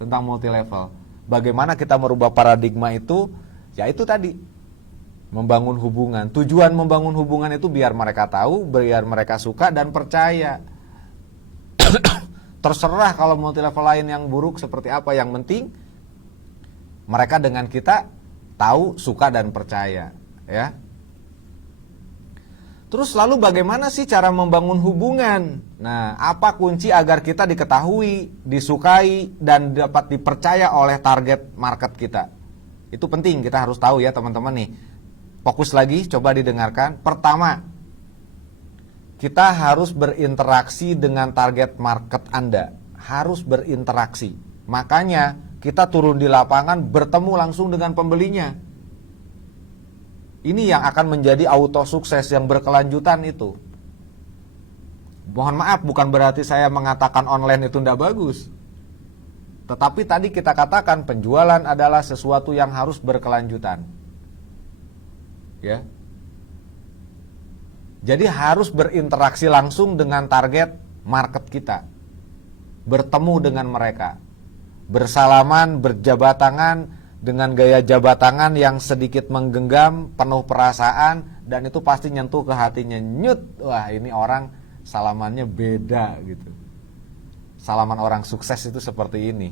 tentang multi level. Bagaimana kita merubah paradigma itu? Ya itu tadi, membangun hubungan. Tujuan membangun hubungan itu biar mereka tahu, biar mereka suka dan percaya. Terserah kalau multi level lain yang buruk seperti apa, yang penting mereka dengan kita tahu, suka dan percaya, ya. Terus lalu bagaimana sih cara membangun hubungan? Nah, apa kunci agar kita diketahui, disukai dan dapat dipercaya oleh target market kita? Itu penting, kita harus tahu ya teman-teman nih. Fokus lagi, coba didengarkan. Pertama, kita harus berinteraksi dengan target market Anda. Harus berinteraksi. Makanya kita turun di lapangan, bertemu langsung dengan pembelinya. Ini yang akan menjadi auto sukses yang berkelanjutan itu. Mohon maaf, bukan berarti saya mengatakan online itu tidak bagus. Tetapi tadi kita katakan penjualan adalah sesuatu yang harus berkelanjutan. Ya. Jadi harus berinteraksi langsung dengan target market kita. Bertemu dengan mereka. Bersalaman, berjabat tangan dengan gaya jabat tangan yang sedikit menggenggam, penuh perasaan, dan itu pasti nyentuh ke hatinya. Nyut, wah ini orang salamannya beda gitu. Salaman orang sukses itu seperti ini.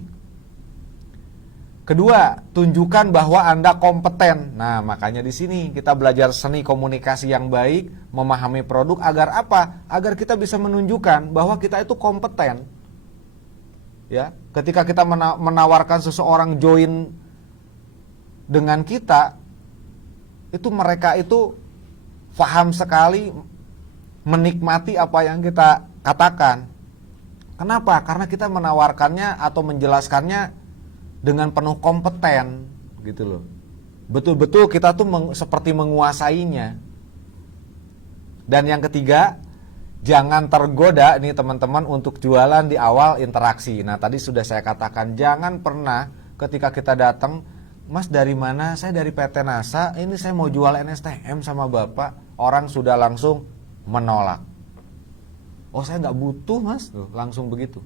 Kedua, tunjukkan bahwa Anda kompeten. Nah, makanya di sini kita belajar seni komunikasi yang baik, memahami produk agar apa? Agar kita bisa menunjukkan bahwa kita itu kompeten. Ya, ketika kita menawarkan seseorang join dengan kita, itu mereka itu paham sekali, menikmati apa yang kita katakan. Kenapa? Karena kita menawarkannya atau menjelaskannya dengan penuh kompeten gitu loh. Betul-betul kita tuh seperti menguasainya. Dan yang ketiga, jangan tergoda nih teman-teman untuk jualan di awal interaksi. Nah, tadi sudah saya katakan, jangan pernah ketika kita datang, Mas dari mana? Saya dari PT NASA, ini saya mau jual NSTM sama Bapak. Orang sudah langsung menolak. Oh, saya nggak butuh Mas, tuh, langsung begitu.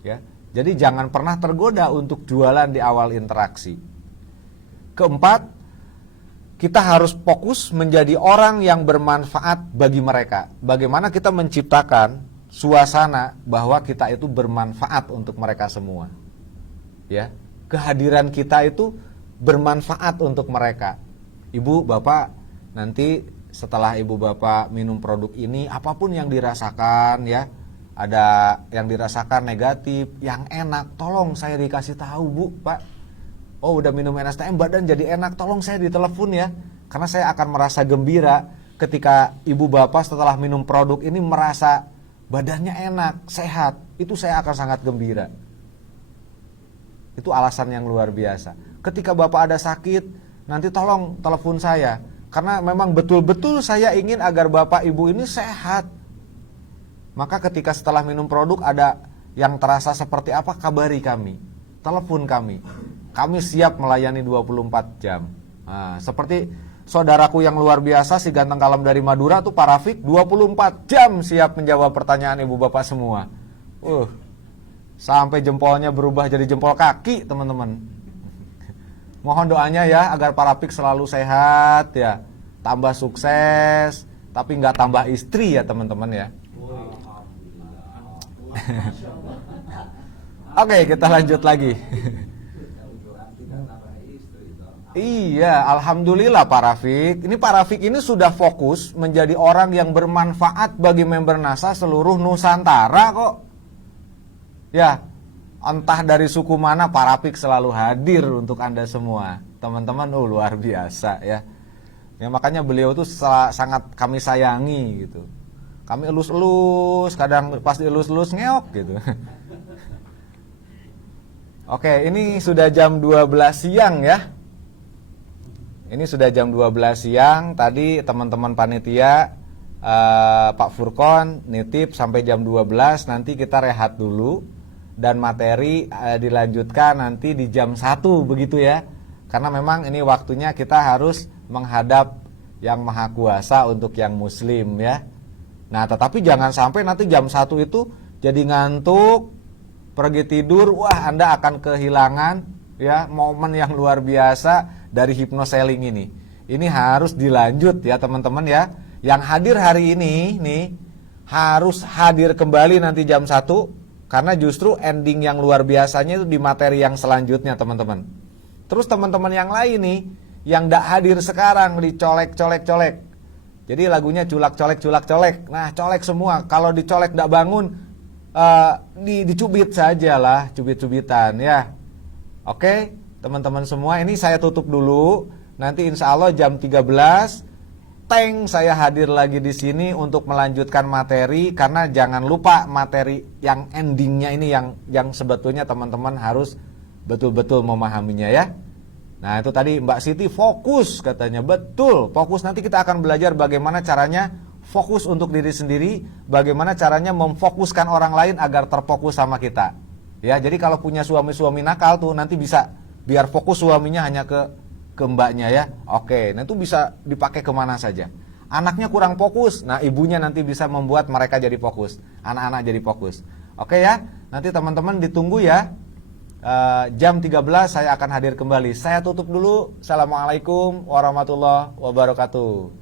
Ya. Jadi jangan pernah tergoda untuk jualan di awal interaksi. Keempat, kita harus fokus menjadi orang yang bermanfaat bagi mereka. Bagaimana kita menciptakan suasana bahwa kita itu bermanfaat untuk mereka semua. Ya, kehadiran kita itu bermanfaat untuk mereka. Ibu, bapak, nanti setelah ibu bapak minum produk ini, apapun yang dirasakan ya, ada yang dirasakan negatif, yang enak, tolong saya dikasih tahu bu, pak. Oh udah minum NSTM badan jadi enak, tolong saya ditelepon ya. Karena saya akan merasa gembira ketika ibu bapak setelah minum produk ini merasa badannya enak, sehat. Itu saya akan sangat gembira. Itu alasan yang luar biasa. Ketika bapak ada sakit, nanti tolong telepon saya. Karena memang betul-betul saya ingin agar bapak ibu ini sehat. Maka ketika setelah minum produk ada yang terasa seperti apa, kabari kami. Telepon kami. Kami siap melayani 24 jam. Nah, seperti saudaraku yang luar biasa, si ganteng kalem dari Madura tuh Pak Rafiq, 24 jam siap menjawab pertanyaan ibu bapak semua. Sampai jempolnya berubah jadi jempol kaki, teman-teman. Mohon doanya ya agar Pak Rafiq selalu sehat ya, tambah sukses, tapi nggak tambah istri ya teman-teman ya. Oke, kita lanjut lagi. Iya, alhamdulillah Pak Rafiq. Ini Pak Rafiq ini sudah fokus menjadi orang yang bermanfaat bagi member NASA seluruh Nusantara kok. Ya, entah dari suku mana Pak Rafiq selalu hadir untuk Anda semua. Teman-teman, luar biasa ya. Ya makanya beliau tuh sangat kami sayangi gitu. Kami elus-elus, kadang pas elus-elus ngeok gitu. Oke, ini sudah jam 12 siang ya. Ini sudah jam 12 siang. Tadi teman-teman panitia Pak Furkon nitip sampai jam 12. Nanti kita rehat dulu. Dan materi dilanjutkan nanti di jam 1 begitu ya. Karena memang ini waktunya kita harus menghadap Yang Maha Kuasa untuk yang Muslim ya. Nah tetapi jangan sampai nanti jam 1 itu jadi ngantuk, pergi tidur. Wah Anda akan kehilangan ya momen yang luar biasa dari hypnoselling ini. Ini harus dilanjut ya teman-teman ya. Yang hadir hari ini nih harus hadir kembali nanti jam 1 karena justru ending yang luar biasanya itu di materi yang selanjutnya teman-teman. Terus teman-teman yang lain nih yang tidak hadir sekarang dicolek-colek-colek. Jadi lagunya culak-colek. Nah colek semua. Kalau dicolek tidak bangun dicubit saja lah, cubit-cubitan ya. Oke teman-teman semua, ini saya tutup dulu. Nanti insya Allah jam 13 saya hadir lagi di sini untuk melanjutkan materi. Karena jangan lupa materi yang endingnya ini yang sebetulnya teman-teman harus betul-betul memahaminya ya. Nah itu tadi Mbak Siti fokus katanya, betul fokus. Nanti kita akan belajar bagaimana caranya fokus untuk diri sendiri, bagaimana caranya memfokuskan orang lain agar terfokus sama kita. Ya, jadi kalau punya suami-suami nakal tuh nanti bisa biar fokus suaminya hanya ke mbaknya ya. Oke, nah itu bisa dipakai kemana saja. Anaknya kurang fokus, nah ibunya nanti bisa membuat mereka jadi fokus, anak-anak jadi fokus. Oke ya, nanti teman-teman ditunggu ya. Jam 13 saya akan hadir kembali. Saya tutup dulu. Assalamualaikum warahmatullahi wabarakatuh.